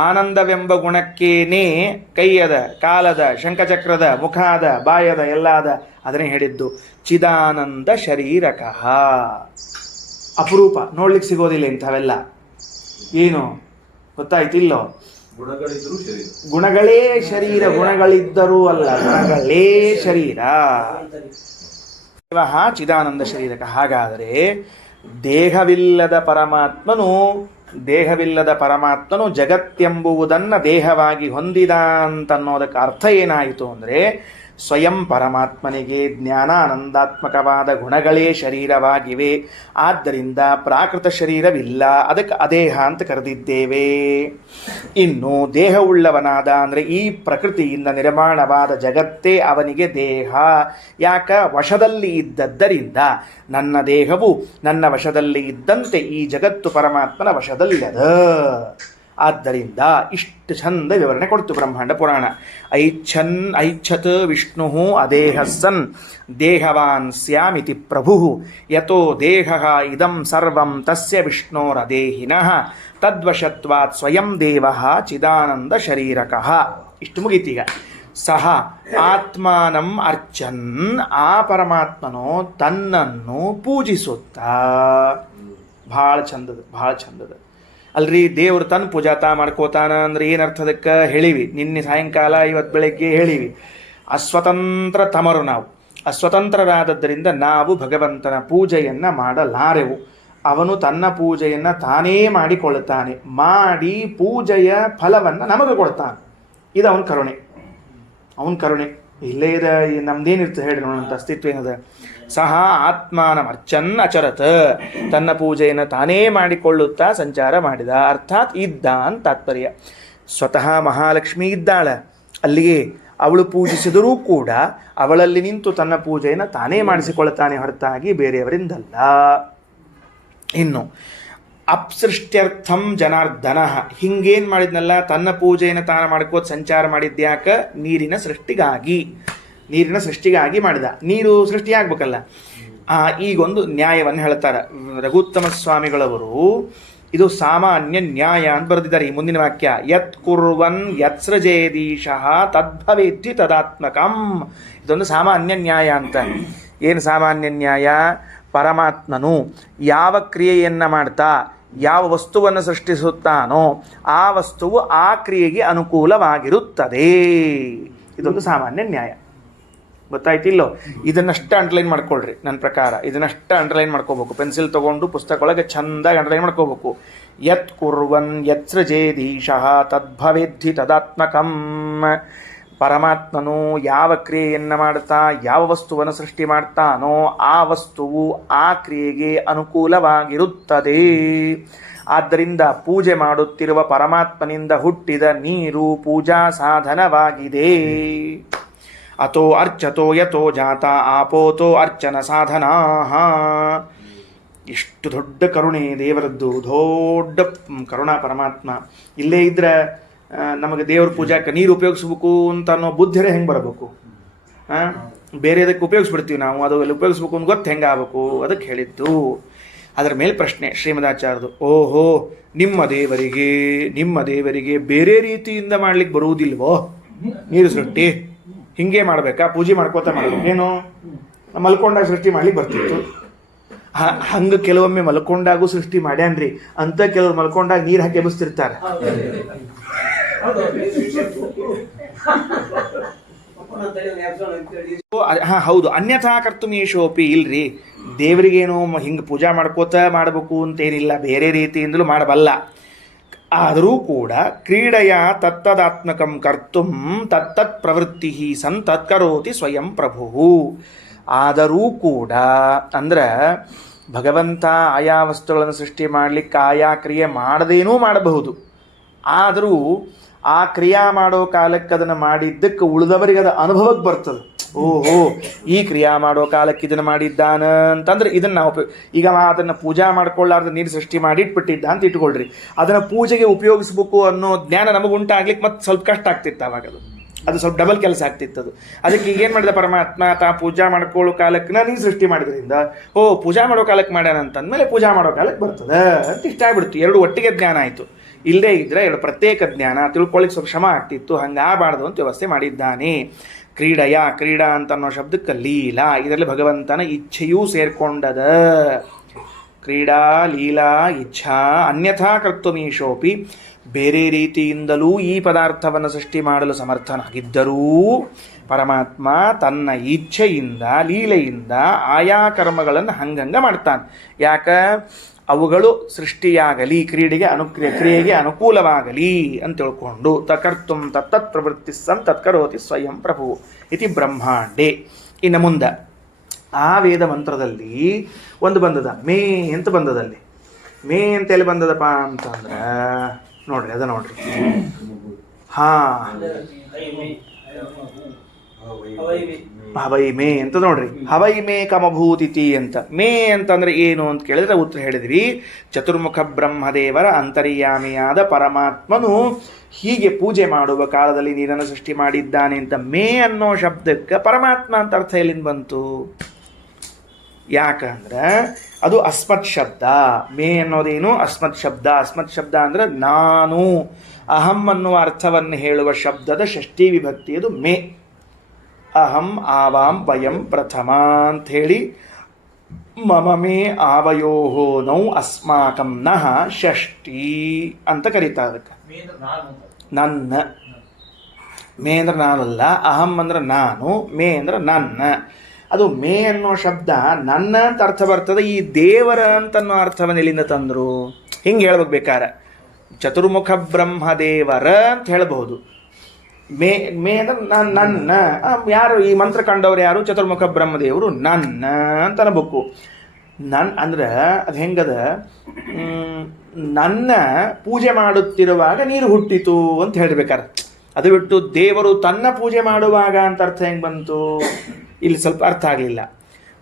ಆನಂದವೆಂಬ ಗುಣಕ್ಕೇನೆ ಕೈಯದ, ಕಾಲದ, ಶಂಖಚಕ್ರದ, ಮುಖ ಅದ, ಬಾಯದ, ಎಲ್ಲ ಅದ. ಅದನ್ನೇ ಹೇಳಿದ್ದು ಚಿದಾನಂದ ಶರೀರಕಃ. ಅಪರೂಪ, ನೋಡ್ಲಿಕ್ಕೆ ಸಿಗೋದಿಲ್ಲ ಇಂಥವೆಲ್ಲ. ಏನು ಗೊತ್ತಾಯ್ತಿಲ್ಲೋ? ಗುಣಗಳೇ ಶರೀರ, ಗುಣಗಳಿದ್ದರೂ ಅಲ್ಲ, ಗುಣಗಳೇ ಶರೀರ. ಚಿದಾನಂದ ಶರೀರಕ. ಹಾಗಾದರೆ ದೇಹವಿಲ್ಲದ ಪರಮಾತ್ಮನು ಜಗತ್ತೆಂಬುವುದನ್ನು ದೇಹವಾಗಿ ಹೊಂದಿದ ಅಂತನ್ನೋದಕ್ಕೆ ಅರ್ಥ ಏನಾಯಿತು ಅಂದರೆ ಸ್ವಯಂ ಪರಮಾತ್ಮನಿಗೆ ಜ್ಞಾನಾನಂದಾತ್ಮಕವಾದ ಗುಣಗಳೇ ಶರೀರವಾಗಿವೆ. ಆದ್ದರಿಂದ ಪ್ರಾಕೃತ ಶರೀರವಿಲ್ಲ, ಅದಕ್ಕೆ ಅದೇಹ ಅಂತ ಕರೆದಿದ್ದೇವೆ. ಇನ್ನು ದೇಹವುಳ್ಳವನಾದ ಅಂದರೆ ಈ ಪ್ರಕೃತಿಯಿಂದ ನಿರ್ಮಾಣವಾದ ಜಗತ್ತೇ ಅವನಿಗೆ ದೇಹ. ಯಾಕ? ವಶದಲ್ಲಿ ಇದ್ದದ್ದರಿಂದ. ನನ್ನ ದೇಹವು ನನ್ನ ವಶದಲ್ಲಿ ಇದ್ದಂತೆ ಈ ಜಗತ್ತು ಪರಮಾತ್ಮನ ವಶದಲ್ಲದ. ಆದ್ದರಿಂದ ಇಷ್ಟು ಚಂದ ವಿವರಣೆ ಕೊಡ್ತು ಬ್ರಹ್ಮಾಂಡ ಪುರಾಣ. ಐಚ್ಛತ್ ವಿಷ್ಣು ಅದೇಹ ಸನ್ ದೇಹವಾನ್ ಸ್ಯಾಮಿತಿ ಪ್ರಭು ಯತೋ ದೇಹ ಇದಂ ಸರ್ವಂ ತಸ್ಯ ವಿಷ್ಣೋರದೇಹಿನಃ ತದ್ವಶತ್ವಾತ್ ಸ್ವಯಂ ದೇವ ಚಿದಾನಂದ ಶರೀರಕಃ. ಇಷ್ಟು ಮುಗೀತೀಗ. ಸಹ ಆತ್ಮಾನಂ ಅರ್ಚನ್, ಆ ಪರಮಾತ್ಮನೋ ತನ್ನನ್ನು ಪೂಜಿಸುತ್ತಾ. ಭಾಳ ಚಂದದ, ಭಾಳ ಚಂದದ ಅಲ್ರಿ. ದೇವ್ರು ತನ್ನ ಪೂಜಾತ ಮಾಡ್ಕೋತಾನ ಅಂದ್ರೆ ಏನರ್ಥದಕ್ಕೆ ಹೇಳಿವಿ. ನಿನ್ನೆ ಸಾಯಂಕಾಲ ಇವತ್ತು ಬೆಳಗ್ಗೆ ಹೇಳಿವಿ. ಅಸ್ವತಂತ್ರ ತಮರು ನಾವು. ಅಸ್ವತಂತ್ರರಾದದ್ದರಿಂದ ನಾವು ಭಗವಂತನ ಪೂಜೆಯನ್ನು ಮಾಡಲಾರೆವು. ಅವನು ತನ್ನ ಪೂಜೆಯನ್ನು ತಾನೇ ಮಾಡಿಕೊಳ್ಳುತ್ತಾನೆ. ಮಾಡಿ ಪೂಜೆಯ ಫಲವನ್ನು ನಮಗೆ ಕೊಡ್ತಾನೆ. ಇದು ಅವನ ಕರುಣೆ. ಅವನ ಕರುಣೆ ಇಲ್ಲೇ ಇದೆ. ನಮ್ದೇನಿರ್ತದೆ ಹೇಳಿ ನೋಡೋಂಥ ಅಸ್ತಿತ್ವ ಏನದ. ಸಹ ಆತ್ಮಾನಮರ್ಚನ್ ಅಚರತ್, ತನ್ನ ಪೂಜೆಯನ್ನು ತಾನೇ ಮಾಡಿಕೊಳ್ಳುತ್ತಾ ಸಂಚಾರ ಮಾಡಿದ. ಅರ್ಥಾತ್ ಇದ್ದ ಅಂತ ತಾತ್ಪರ್ಯ. ಸ್ವತಃ ಮಹಾಲಕ್ಷ್ಮಿ ಇದ್ದಾಳೆ ಅಲ್ಲಿಗೆ. ಅವಳು ಪೂಜಿಸಿದರೂ ಕೂಡ ಅವಳಲ್ಲಿ ನಿಂತು ತನ್ನ ಪೂಜೆಯನ್ನು ತಾನೇ ಮಾಡಿಸಿಕೊಳ್ಳುತ್ತಾನೆ ಹೊರತಾಗಿ ಬೇರೆಯವರಿಂದಲ್ಲ. ಇನ್ನು ಅಪ್ಸೃಷ್ಟ್ಯರ್ಥಂ ಜನಾರ್ದನ, ಹಿಂಗೇನು ಮಾಡಿದ್ನಲ್ಲ, ತನ್ನ ಪೂಜೆಯನ್ನು ತಾನು ಮಾಡ್ಕೋತ ಸಂಚಾರ ಮಾಡಿದ್ಯಾಕ? ನೀರಿನ ಸೃಷ್ಟಿಗಾಗಿ. ನೀರಿನ ಸೃಷ್ಟಿಗಾಗಿ ಮಾಡಿದ. ನೀರು ಸೃಷ್ಟಿಯಾಗಬೇಕಲ್ಲ. ಈಗೊಂದು ನ್ಯಾಯವನ್ನು ಹೇಳ್ತಾರೆ ರಘುತ್ತಮ ಸ್ವಾಮಿಗಳವರು. ಇದು ಸಾಮಾನ್ಯ ನ್ಯಾಯ ಅಂತ ಬರೆದಿದ್ದಾರೆ. ಈ ಮುಂದಿನ ವಾಕ್ಯ, ಯತ್ ಕುರ್ವನ್ ಯತ್ಸೃಜೇದೀಶಃ ತದ್ಭವೇತ್ತಿ ತದಾತ್ಮಕಂ. ಇದೊಂದು ಸಾಮಾನ್ಯ ನ್ಯಾಯ ಅಂತ. ಏನು ಸಾಮಾನ್ಯ ನ್ಯಾಯ? ಪರಮಾತ್ಮನು ಯಾವ ಕ್ರಿಯೆಯನ್ನು ಮಾಡ್ತಾ ಯಾವ ವಸ್ತುವನ್ನು ಸೃಷ್ಟಿಸುತ್ತಾನೋ ಆ ವಸ್ತುವು ಆ ಕ್ರಿಯೆಗೆ ಅನುಕೂಲವಾಗಿರುತ್ತದೆ. ಇದೊಂದು ಸಾಮಾನ್ಯ ನ್ಯಾಯ. ಗೊತ್ತಾಯ್ತಿಲ್ಲೋ? ಇದನ್ನಷ್ಟ ಅಂಡರ್ಲೈನ್ ಮಾಡ್ಕೊಳ್ರಿ. ನನ್ನ ಪ್ರಕಾರ ಇದನ್ನಷ್ಟ ಅಂಡರ್ಲೈನ್ ಮಾಡ್ಕೋಬೇಕು. ಪೆನ್ಸಿಲ್ ತೊಗೊಂಡು ಪುಸ್ತಕ ಒಳಗೆ ಚೆಂದಾಗಿ ಅಂಡರ್ಲೈನ್ ಮಾಡ್ಕೋಬೇಕು. ಯತ್ ಕುರ್ವನ್ ಯತ್ಸೃಜೇದೀಶಃ ತದ್ಭವೇದ್ಧಿ ತದಾತ್ಮಕಂ. ಪರಮಾತ್ಮನು ಯಾವ ಕ್ರಿಯೆಯನ್ನು ಮಾಡ್ತಾ ಯಾವ ವಸ್ತುವನ್ನು ಸೃಷ್ಟಿ ಮಾಡ್ತಾನೋ ಆ ವಸ್ತುವು ಆ ಕ್ರಿಯೆಗೆ ಅನುಕೂಲವಾಗಿರುತ್ತದೆ. ಆದ್ದರಿಂದ ಪೂಜೆ ಮಾಡುತ್ತಿರುವ ಪರಮಾತ್ಮನಿಂದ ಹುಟ್ಟಿದ ನೀರು ಪೂಜಾ ಸಾಧನವಾಗಿದೆ. ಅಥೋ ಅರ್ಚತೋ ಯಥೋ ಜಾತ ಆಪೋತೋ ಅರ್ಚನ ಸಾಧನಾ. ಎಷ್ಟು ದೊಡ್ಡ ಕರುಣೆ ದೇವರದ್ದು, ದೊಡ್ಡ ಕರುಣಾ ಪರಮಾತ್ಮ. ಇಲ್ಲೇ ಇದ್ರೆ ನಮಗೆ ದೇವ್ರ ಪೂಜಾಕ್ಕೆ ನೀರು ಉಪಯೋಗಿಸ್ಬೇಕು ಅಂತ ಅನ್ನೋ ಬುದ್ಧಿರೇ ಹೆಂಗೆ ಬರಬೇಕು? ಬೇರೆ ಅದಕ್ಕೆ ಉಪಯೋಗಿಸ್ಬಿಡ್ತೀವಿ ನಾವು. ಅದು ಅಲ್ಲಿ ಉಪಯೋಗಿಸ್ಬೇಕು ಅಂತ ಗೊತ್ತು ಹೆಂಗೆ ಆಗಬೇಕು, ಅದಕ್ಕೆ ಹೇಳಿದ್ದು. ಅದರ ಮೇಲೆ ಪ್ರಶ್ನೆ ಶ್ರೀಮದಾಚಾರ್ಯದು. ಓಹೋ, ನಿಮ್ಮ ದೇವರಿಗೆ ಬೇರೆ ರೀತಿಯಿಂದ ಮಾಡ್ಲಿಕ್ಕೆ ಬರುವುದಿಲ್ವೋ ನೀರು ಸೃಷ್ಟಿ? ಹಿಂಗೆ ಮಾಡಬೇಕಾ? ಪೂಜೆ ಮಾಡ್ಕೋತಾ ಮಾಡಬೇಕು ಏನು? ಮಲ್ಕೊಂಡಾಗ ಸೃಷ್ಟಿ ಮಾಡ್ಲಿಕ್ಕೆ ಬರ್ತಿತ್ತು. ಹಂಗೆ ಕೆಲವೊಮ್ಮೆ ಮಲ್ಕೊಂಡಾಗೂ ಸೃಷ್ಟಿ ಮಾಡ್ಯಾನ್ರಿ ಅಂತ ಕೆಲವ್ರು ಮಲ್ಕೊಂಡಾಗ ನೀರು ಹಾಕಿ ಎಬ್ಬಿಸ್ತಿರ್ತಾರೆ. ಹೌದು, ಅನ್ಯಥಾ ಕರ್ತುಮೀಶೋಪಿ. ಇಲ್ರಿ, ದೇವರಿಗೇನು ಹಿಂಗೆ ಪೂಜಾ ಮಾಡ್ಕೋತ ಮಾಡಬೇಕು ಅಂತೇನಿಲ್ಲ, ಬೇರೆ ರೀತಿಯಿಂದಲೂ ಮಾಡಬಲ್ಲ. ಆದರೂ ಕೂಡ ಕ್ರೀಡೆಯ ತತ್ತದಾತ್ಮಕಂ ಕರ್ತುಂ ತತ್ತತ್ ಪ್ರವೃತ್ತಿ ಸನ್ ತತ್ಕರೋತಿ ಸ್ವಯಂ ಪ್ರಭು. ಆದರೂ ಕೂಡ ಅಂದ್ರೆ ಭಗವಂತ ಆಯಾ ವಸ್ತುಗಳನ್ನು ಸೃಷ್ಟಿ ಮಾಡಲಿಕ್ಕೆ ಆಯಾ ಕ್ರಿಯೆ ಮಾಡದೇನೂ ಮಾಡಬಹುದು. ಆದರೂ ಆ ಕ್ರಿಯಾ ಮಾಡೋ ಕಾಲಕ್ಕೆ ಅದನ್ನು ಮಾಡಿದ್ದಕ್ಕೆ ಉಳಿದವರಿಗೆ ಅದು ಅನುಭವಕ್ಕೆ ಬರ್ತದೆ. ಓಹೋ, ಈ ಕ್ರಿಯಾ ಮಾಡೋ ಕಾಲಕ್ಕೆ ಇದನ್ನು ಮಾಡಿದ್ದಾನ ಅಂತಂದ್ರೆ ಇದನ್ನು ನಾವು ಈಗ ಅದನ್ನು ಪೂಜಾ ಮಾಡ್ಕೊಳ್ಳಾರ್ದು ನೀರು ಸೃಷ್ಟಿ ಮಾಡಿ ಇಟ್ಬಿಟ್ಟಿದ್ದ ಅಂತ ಇಟ್ಕೊಳ್ರಿ. ಅದನ್ನು ಪೂಜೆಗೆ ಉಪಯೋಗಿಸ್ಬೇಕು ಅನ್ನೋ ಜ್ಞಾನ ನಮಗೆ ಉಂಟಾಗ್ಲಿಕ್ಕೆ ಮತ್ತೆ ಸ್ವಲ್ಪ ಕಷ್ಟ ಆಗ್ತಿತ್ತು. ಅವಾಗ ಅದು ಸ್ವಲ್ಪ ಡಬಲ್ ಕೆಲಸ ಆಗ್ತಿತ್ತು. ಅದಕ್ಕೆ ಈಗೇನು ಮಾಡಿದ ಪರಮಾತ್ಮ, ತಾ ಪೂಜಾ ಮಾಡ್ಕೊಳ್ಳೋ ಕಾಲಕ್ಕೆ ನೀರು ಸೃಷ್ಟಿ ಮಾಡಿದ್ರಿಂದ ಪೂಜಾ ಮಾಡೋ ಕಾಲಕ್ಕೆ ಮಾಡ್ಯಾನ ಅಂತಂದಮೇಲೆ ಪೂಜಾ ಮಾಡೋ ಕಾಲಕ್ಕೆ ಬರ್ತದೆ ಅಂತ ಇಷ್ಟ ಆಗ್ಬಿಡ್ತು. ಎರಡು ಒಟ್ಟಿಗೆ ಜ್ಞಾನ ಆಯಿತು. ಇಲ್ಲೇ ಇದ್ರೆ ಎರಡು ಪ್ರತ್ಯೇಕ ಜ್ಞಾನ ತಿಳ್ಕೊಳ್ಳಿಕ್ಕೆ ಸ್ವಲ್ಪ ಶ್ರಮ ಆಗ್ತಿತ್ತು. ಹಂಗಾಗಬಾರ್ದು ಅಂತ ವ್ಯವಸ್ಥೆ ಮಾಡಿದ್ದಾನೆ. ಕ್ರೀಡಾ ಅಂತ ಅನ್ನೋ ಶಬ್ದಕ್ಕೆ ಲೀಲಾ, ಇದರಲ್ಲಿ ಭಗವಂತನ ಇಚ್ಛೆಯೂ ಸೇರ್ಕೊಂಡದ. ಕ್ರೀಡಾ ಲೀಲಾ ಇಚ್ಛಾ ಅನ್ಯಥಾ ಕರ್ತುಮೀಶೋಪಿ. ಬೇರೆ ರೀತಿಯಿಂದಲೂ ಈ ಪದಾರ್ಥವನ್ನು ಸೃಷ್ಟಿ ಮಾಡಲು ಸಮರ್ಥನಾಗಿದ್ದರೂ ಪರಮಾತ್ಮ ತನ್ನ ಇಚ್ಛೆಯಿಂದ ಲೀಲೆಯಿಂದ ಆಯಾ ಕರ್ಮಗಳನ್ನು ಹಂಗಂಗ ಮಾಡ್ತಾನೆ. ಯಾಕ? ಅವುಗಳು ಸೃಷ್ಟಿಯಾಗಲಿ, ಕ್ರಿಯೆಗೆ ಅನುಕೂಲವಾಗಲಿ ಅಂತ ತಿಳ್ಕೊಂಡು ತಕರ್ತುಂ ತತ್ತತ್ ಪ್ರವೃತ್ತಿ ಸನ್ ತತ್ಕರೋತಿ ಸ್ವಯಂ ಪ್ರಭು ಇತಿ ಬ್ರಹ್ಮಾಂಡೇ. ಇನ್ನು ಮುಂದೆ ಆ ವೇದ ಮಂತ್ರದಲ್ಲಿ ಒಂದು ಬಂದದ, ಮೇ ಅಂತ ಬಂದದಲ್ಲಿ. ಮೇ ಅಂತ ಎಲ್ಲಿ ಬಂದದಪ್ಪ ಅಂತಂದ್ರೆ ನೋಡ್ರಿ, ಅದ ನೋಡ್ರಿ. ಹಾ, ಹವೈ ಮೇ ಅಂತ ನೋಡ್ರಿ. ಹವೈ ಮೇ ಕಮಭೂತಿತಿ ಅಂತ. ಮೇ ಅಂತಂದ್ರೆ ಏನು ಅಂತ ಕೇಳಿದ್ರೆ ಉತ್ತರ ಹೇಳಿದ್ವಿ. ಚತುರ್ಮುಖ ಬ್ರಹ್ಮದೇವರ ಅಂತರ್ಯಾಮಿಯಾದ ಪರಮಾತ್ಮನು ಹೀಗೆ ಪೂಜೆ ಮಾಡುವ ಕಾಲದಲ್ಲಿ ನೀರನ್ನು ಸೃಷ್ಟಿ ಮಾಡಿದ್ದಾನೆ ಅಂತ ಮೇ ಅನ್ನೋ ಶಬ್ದಕ್ಕೆ ಪರಮಾತ್ಮ ಅಂತ ಅರ್ಥ ಎಲ್ಲಿಂದ ಬಂತು? ಯಾಕಂದ್ರೆ ಅದು ಅಸ್ಮತ್ ಶಬ್ದ. ಮೇ ಅನ್ನೋದೇನು? ಅಸ್ಮತ್ ಶಬ್ದ. ಅಸ್ಮತ್ ಶಬ್ದ ಅಂದ್ರೆ ನಾನು, ಅಹಂ ಅನ್ನುವ ಅರ್ಥವನ್ನು ಹೇಳುವ ಶಬ್ದದ ಷಷ್ಠಿ ವಿಭಕ್ತಿ ಅದು ಮೇ. ಅಹಂ ಆವಾಂ ವಯಂ ಪ್ರಥಮ ಅಂತ ಹೇಳಿ ಮಮ ಮೇ ಆವಯೋಹೋ ನೌ ಅಸ್ಮಾಕಂ ನಃ ಷಷ್ಠಿ ಅಂತ ಕರೀತಾರೆ. ಅದಕ್ಕೆ ನನ್ನ. ಮೇ ಅಂದ್ರೆ ನಾನಲ್ಲ, ಅಹಂ ಅಂದ್ರೆ ನಾನು, ಮೇ ಅಂದ್ರೆ ನನ್ನ. ಅದು ಮೇ ಅನ್ನೋ ಶಬ್ದ ನನ್ನ ಅಂತ ಅರ್ಥ ಬರ್ತದೆ. ಈ ದೇವರ ಅಂತನ್ನೋ ಅರ್ಥವನ್ನು ಎಲ್ಲಿಂದ ತಂದರು? ಹಿಂಗೆ ಹೇಳ್ಬೇಕು. ಬೇಕಾರೆ ಚತುರ್ಮುಖ ಬ್ರಹ್ಮದೇವರ ಅಂತ ಹೇಳಬಹುದು. ಮೇ ಮೇ ಅಂದ್ರೆ ನನ್ನ. ಯಾರು ಈ ಮಂತ್ರ ಕಂಡವ್ರು ಯಾರು? ಚತುರ್ಮುಖ ಬ್ರಹ್ಮದೇವರು ನನ್ನ ಅಂತ ಅನ್ಬೇಕು. ಅಂದ್ರೆ ಅದು ಹೆಂಗದ? ನನ್ನ ಪೂಜೆ ಮಾಡುತ್ತಿರುವಾಗ ನೀರು ಹುಟ್ಟಿತು ಅಂತ ಹೇಳ್ಬೇಕಾರೆ. ಅದು ಬಿಟ್ಟು ದೇವರು ತನ್ನ ಪೂಜೆ ಮಾಡುವಾಗ ಅಂತ ಅರ್ಥ ಹೆಂಗೆ ಬಂತು? ಇಲ್ಲಿ ಸ್ವಲ್ಪ ಅರ್ಥ ಆಗಲಿಲ್ಲ.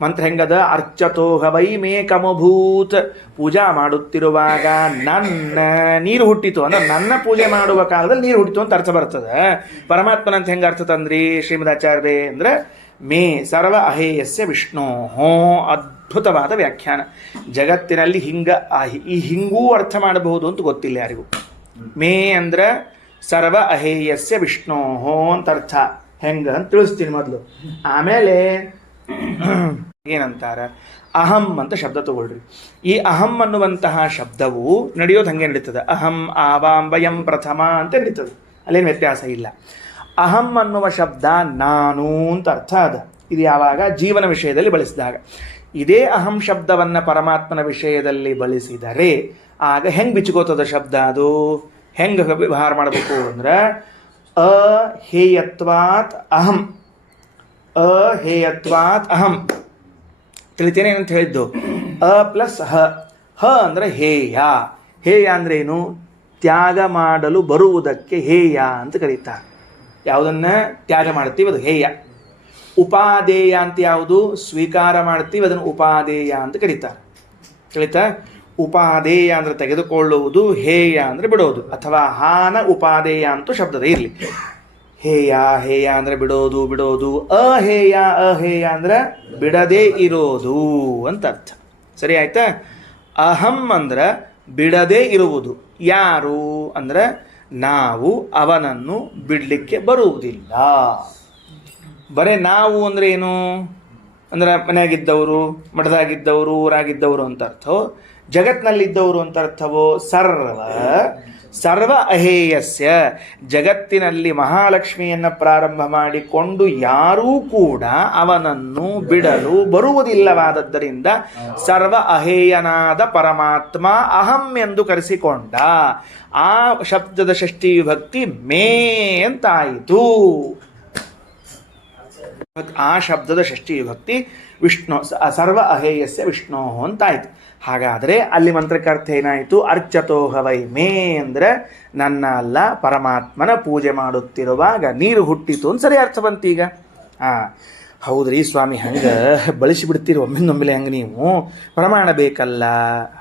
ಮಂತ್ರ ಹೆಂಗದ? ಅರ್ಚತೋಹ ವೈ ಮೇ ಕಮಭೂತ್. ಪೂಜಾ ಮಾಡುತ್ತಿರುವಾಗ ನನ್ನ ನೀರು ಹುಟ್ಟಿತು ಅಂದ್ರೆ ನನ್ನ ಪೂಜೆ ಮಾಡುವ ಕಾಲದಲ್ಲಿ ನೀರು ಹುಟ್ಟಿತು ಅಂತ ಅರ್ಥ ಬರ್ತದೆ. ಪರಮಾತ್ಮನಂತ ಹೆಂಗೆ ಅರ್ಥ ತಂದ್ರಿ ಶ್ರೀಮದಾಚಾರ್ಯ ಅಂದ್ರೆ ಮೇ ಸರ್ವ ಅಹೇಯಸ್ಯ ವಿಷ್ಣೋ. ಅದ್ಭುತವಾದ ವ್ಯಾಖ್ಯಾನ. ಜಗತ್ತಿನಲ್ಲಿ ಈ ಹಿಂಗೂ ಅರ್ಥ ಮಾಡಬಹುದು ಅಂತ ಗೊತ್ತಿಲ್ಲ ಯಾರಿಗೂ. ಮೇ ಅಂದ್ರೆ ಸರ್ವ ಅಹೇಯಸ್ಯ ವಿಷ್ಣೋ ಅಂತ ಅರ್ಥ. ಹೆಂಗ ಅಂತ ತಿಳಿಸ್ತೀನಿ ಮೊದಲು, ಆಮೇಲೆ ಏನಂತಾರ? ಅಹಂ ಅಂತ ಶಬ್ದ ತಗೊಳ್ರಿ. ಈ ಅಹಂ ಅನ್ನುವಂತಹ ಶಬ್ದವು ನಡೆಯೋದು ಹಂಗೆ ನಡೀತದೆ. ಅಹಂ ಆವಾಂ ವಯಂ ಪ್ರಥಮ ಅಂತ ನಡೀತದೆ. ಅಲ್ಲೇನು ವ್ಯತ್ಯಾಸ ಇಲ್ಲ. ಅಹಂ ಅನ್ನುವ ಶಬ್ದ ನಾನು ಅಂತ ಅರ್ಥ ಅದ. ಇದು ಯಾವಾಗ? ಜೀವನ ವಿಷಯದಲ್ಲಿ ಬಳಸಿದಾಗ. ಇದೇ ಅಹಂ ಶಬ್ದವನ್ನು ಪರಮಾತ್ಮನ ವಿಷಯದಲ್ಲಿ ಬಳಸಿದರೆ ಆಗ ಹೆಂಗೆ ಬಿಚ್ಕೋತದ ಶಬ್ದ? ಅದು ಹೆಂಗೆ ವ್ಯವಹಾರ ಮಾಡಬೇಕು ಅಂದ್ರೆ ಅಹೇಯತ್ವಾತ್ ಅಹಂ. ಅಹೇಯತ್ವಾತ್ ಅಹಂ ತಿಳಿತೇನೆ ಅಂತ ಹೇಳಿದ್ದು. ಅ ಪ್ಲಸ್ ಹ. ಹ ಅಂದ್ರೆ ಹೇಯ. ಹೇಯ ಅಂದ್ರೆ ಏನು? ತ್ಯಾಗ ಮಾಡಲು ಬರುವುದಕ್ಕೆ ಹೇಯ ಅಂತ ಕರೀತಾರೆ. ಯಾವುದನ್ನ ತ್ಯಾಗ ಮಾಡ್ತೀವಿ ಅದು ಹೇಯ. ಉಪಾದೇಯ ಅಂತ ಯಾವುದು? ಸ್ವೀಕಾರ ಮಾಡ್ತೀವಿ ಅದನ್ನು ಉಪಾದೇಯ ಅಂತ ಕರೀತಾರೆ. ತಿಳಿತಾ? ಉಪಾದೇಯ ಅಂದ್ರೆ ತೆಗೆದುಕೊಳ್ಳುವುದು, ಹೇಯ ಅಂದ್ರೆ ಬಿಡೋದು. ಅಥವಾ ಹಾನ ಉಪಾದೇಯ ಅಂತೂ ಶಬ್ದದ ಇರಲಿ. ಹೇಯ ಹೇಯ ಅಂದ್ರೆ ಬಿಡೋದು ಬಿಡೋದು. ಅಹೇಯ ಅಹೇಯ ಅಂದ್ರೆ ಬಿಡದೇ ಇರೋದು ಅಂತ ಅರ್ಥ. ಸರಿ ಆಯ್ತಾ? ಅಹಂ ಅಂದ್ರೆ ಬಿಡದೇ ಇರುವುದು. ಯಾರು ಅಂದ್ರೆ ನಾವು ಅವನನ್ನು ಬಿಡಲಿಕ್ಕೆ ಬರುವುದಿಲ್ಲ. ಬರೇ ನಾವು ಅಂದ್ರೆ ಏನು ಅಂದ್ರೆ ಮನೆಯಾಗಿದ್ದವರು, ಮಠದಾಗಿದ್ದವರು, ಊರಾಗಿದ್ದವರು ಅಂತ ಅರ್ಥವೋ, ಜಗತ್ನಲ್ಲಿದ್ದವರು ಅಂತ ಅರ್ಥವೋ? ಸರ್ವ ಅಹೇಯಸ್ಯ. ಜಗತ್ತಿನಲ್ಲಿ ಮಹಾಲಕ್ಷ್ಮಿಯನ್ನು ಪ್ರಾರಂಭ ಮಾಡಿಕೊಂಡು ಯಾರೂ ಕೂಡ ಅವನನ್ನು ಬಿಡಲು ಬರುವುದಿಲ್ಲವಾದದ್ದರಿಂದ ಸರ್ವ ಅಹೇಯನಾದ ಪರಮಾತ್ಮ ಅಹಂ ಎಂದು ಕರೆಸಿಕೊಂಡ. ಆ ಶಬ್ದದ ಷಷ್ಠಿ ವಿಭಕ್ತಿ ಮೇ ಅಂತಾಯಿತು. ಆ ಶಬ್ದದ ಷಷ್ಠಿ ವಿಭಕ್ತಿ ವಿಷ್ಣು, ಸರ್ವ ಅಹೇಯಸ್ಯ ವಿಷ್ಣು ಅಂತಾಯ್ತು. ಹಾಗಾದರೆ ಅಲ್ಲಿ ಮಂತ್ರಕ್ಕರ್ಥ ಏನಾಯಿತು? ಅರ್ಚತೋಹ ವೈ ಮೇ ಅಂದರೆ ನನ್ನ ಅಲ್ಲ ಪರಮಾತ್ಮನ ಪೂಜೆ ಮಾಡುತ್ತಿರುವಾಗ ನೀರು ಹುಟ್ಟಿತು ಅಂತ ಸರಿ ಅರ್ಥ ಬಂತು. ಈಗ ಹೌದ್ರಿ ಸ್ವಾಮಿ, ಹಂಗೆ ಬಳಸಿಬಿಡ್ತೀರಿ ಒಮ್ಮಿಂದೊಮ್ಮೆಲೆ. ಹಂಗೆ ನೀವು ಪ್ರಮಾಣ ಬೇಕಲ್ಲ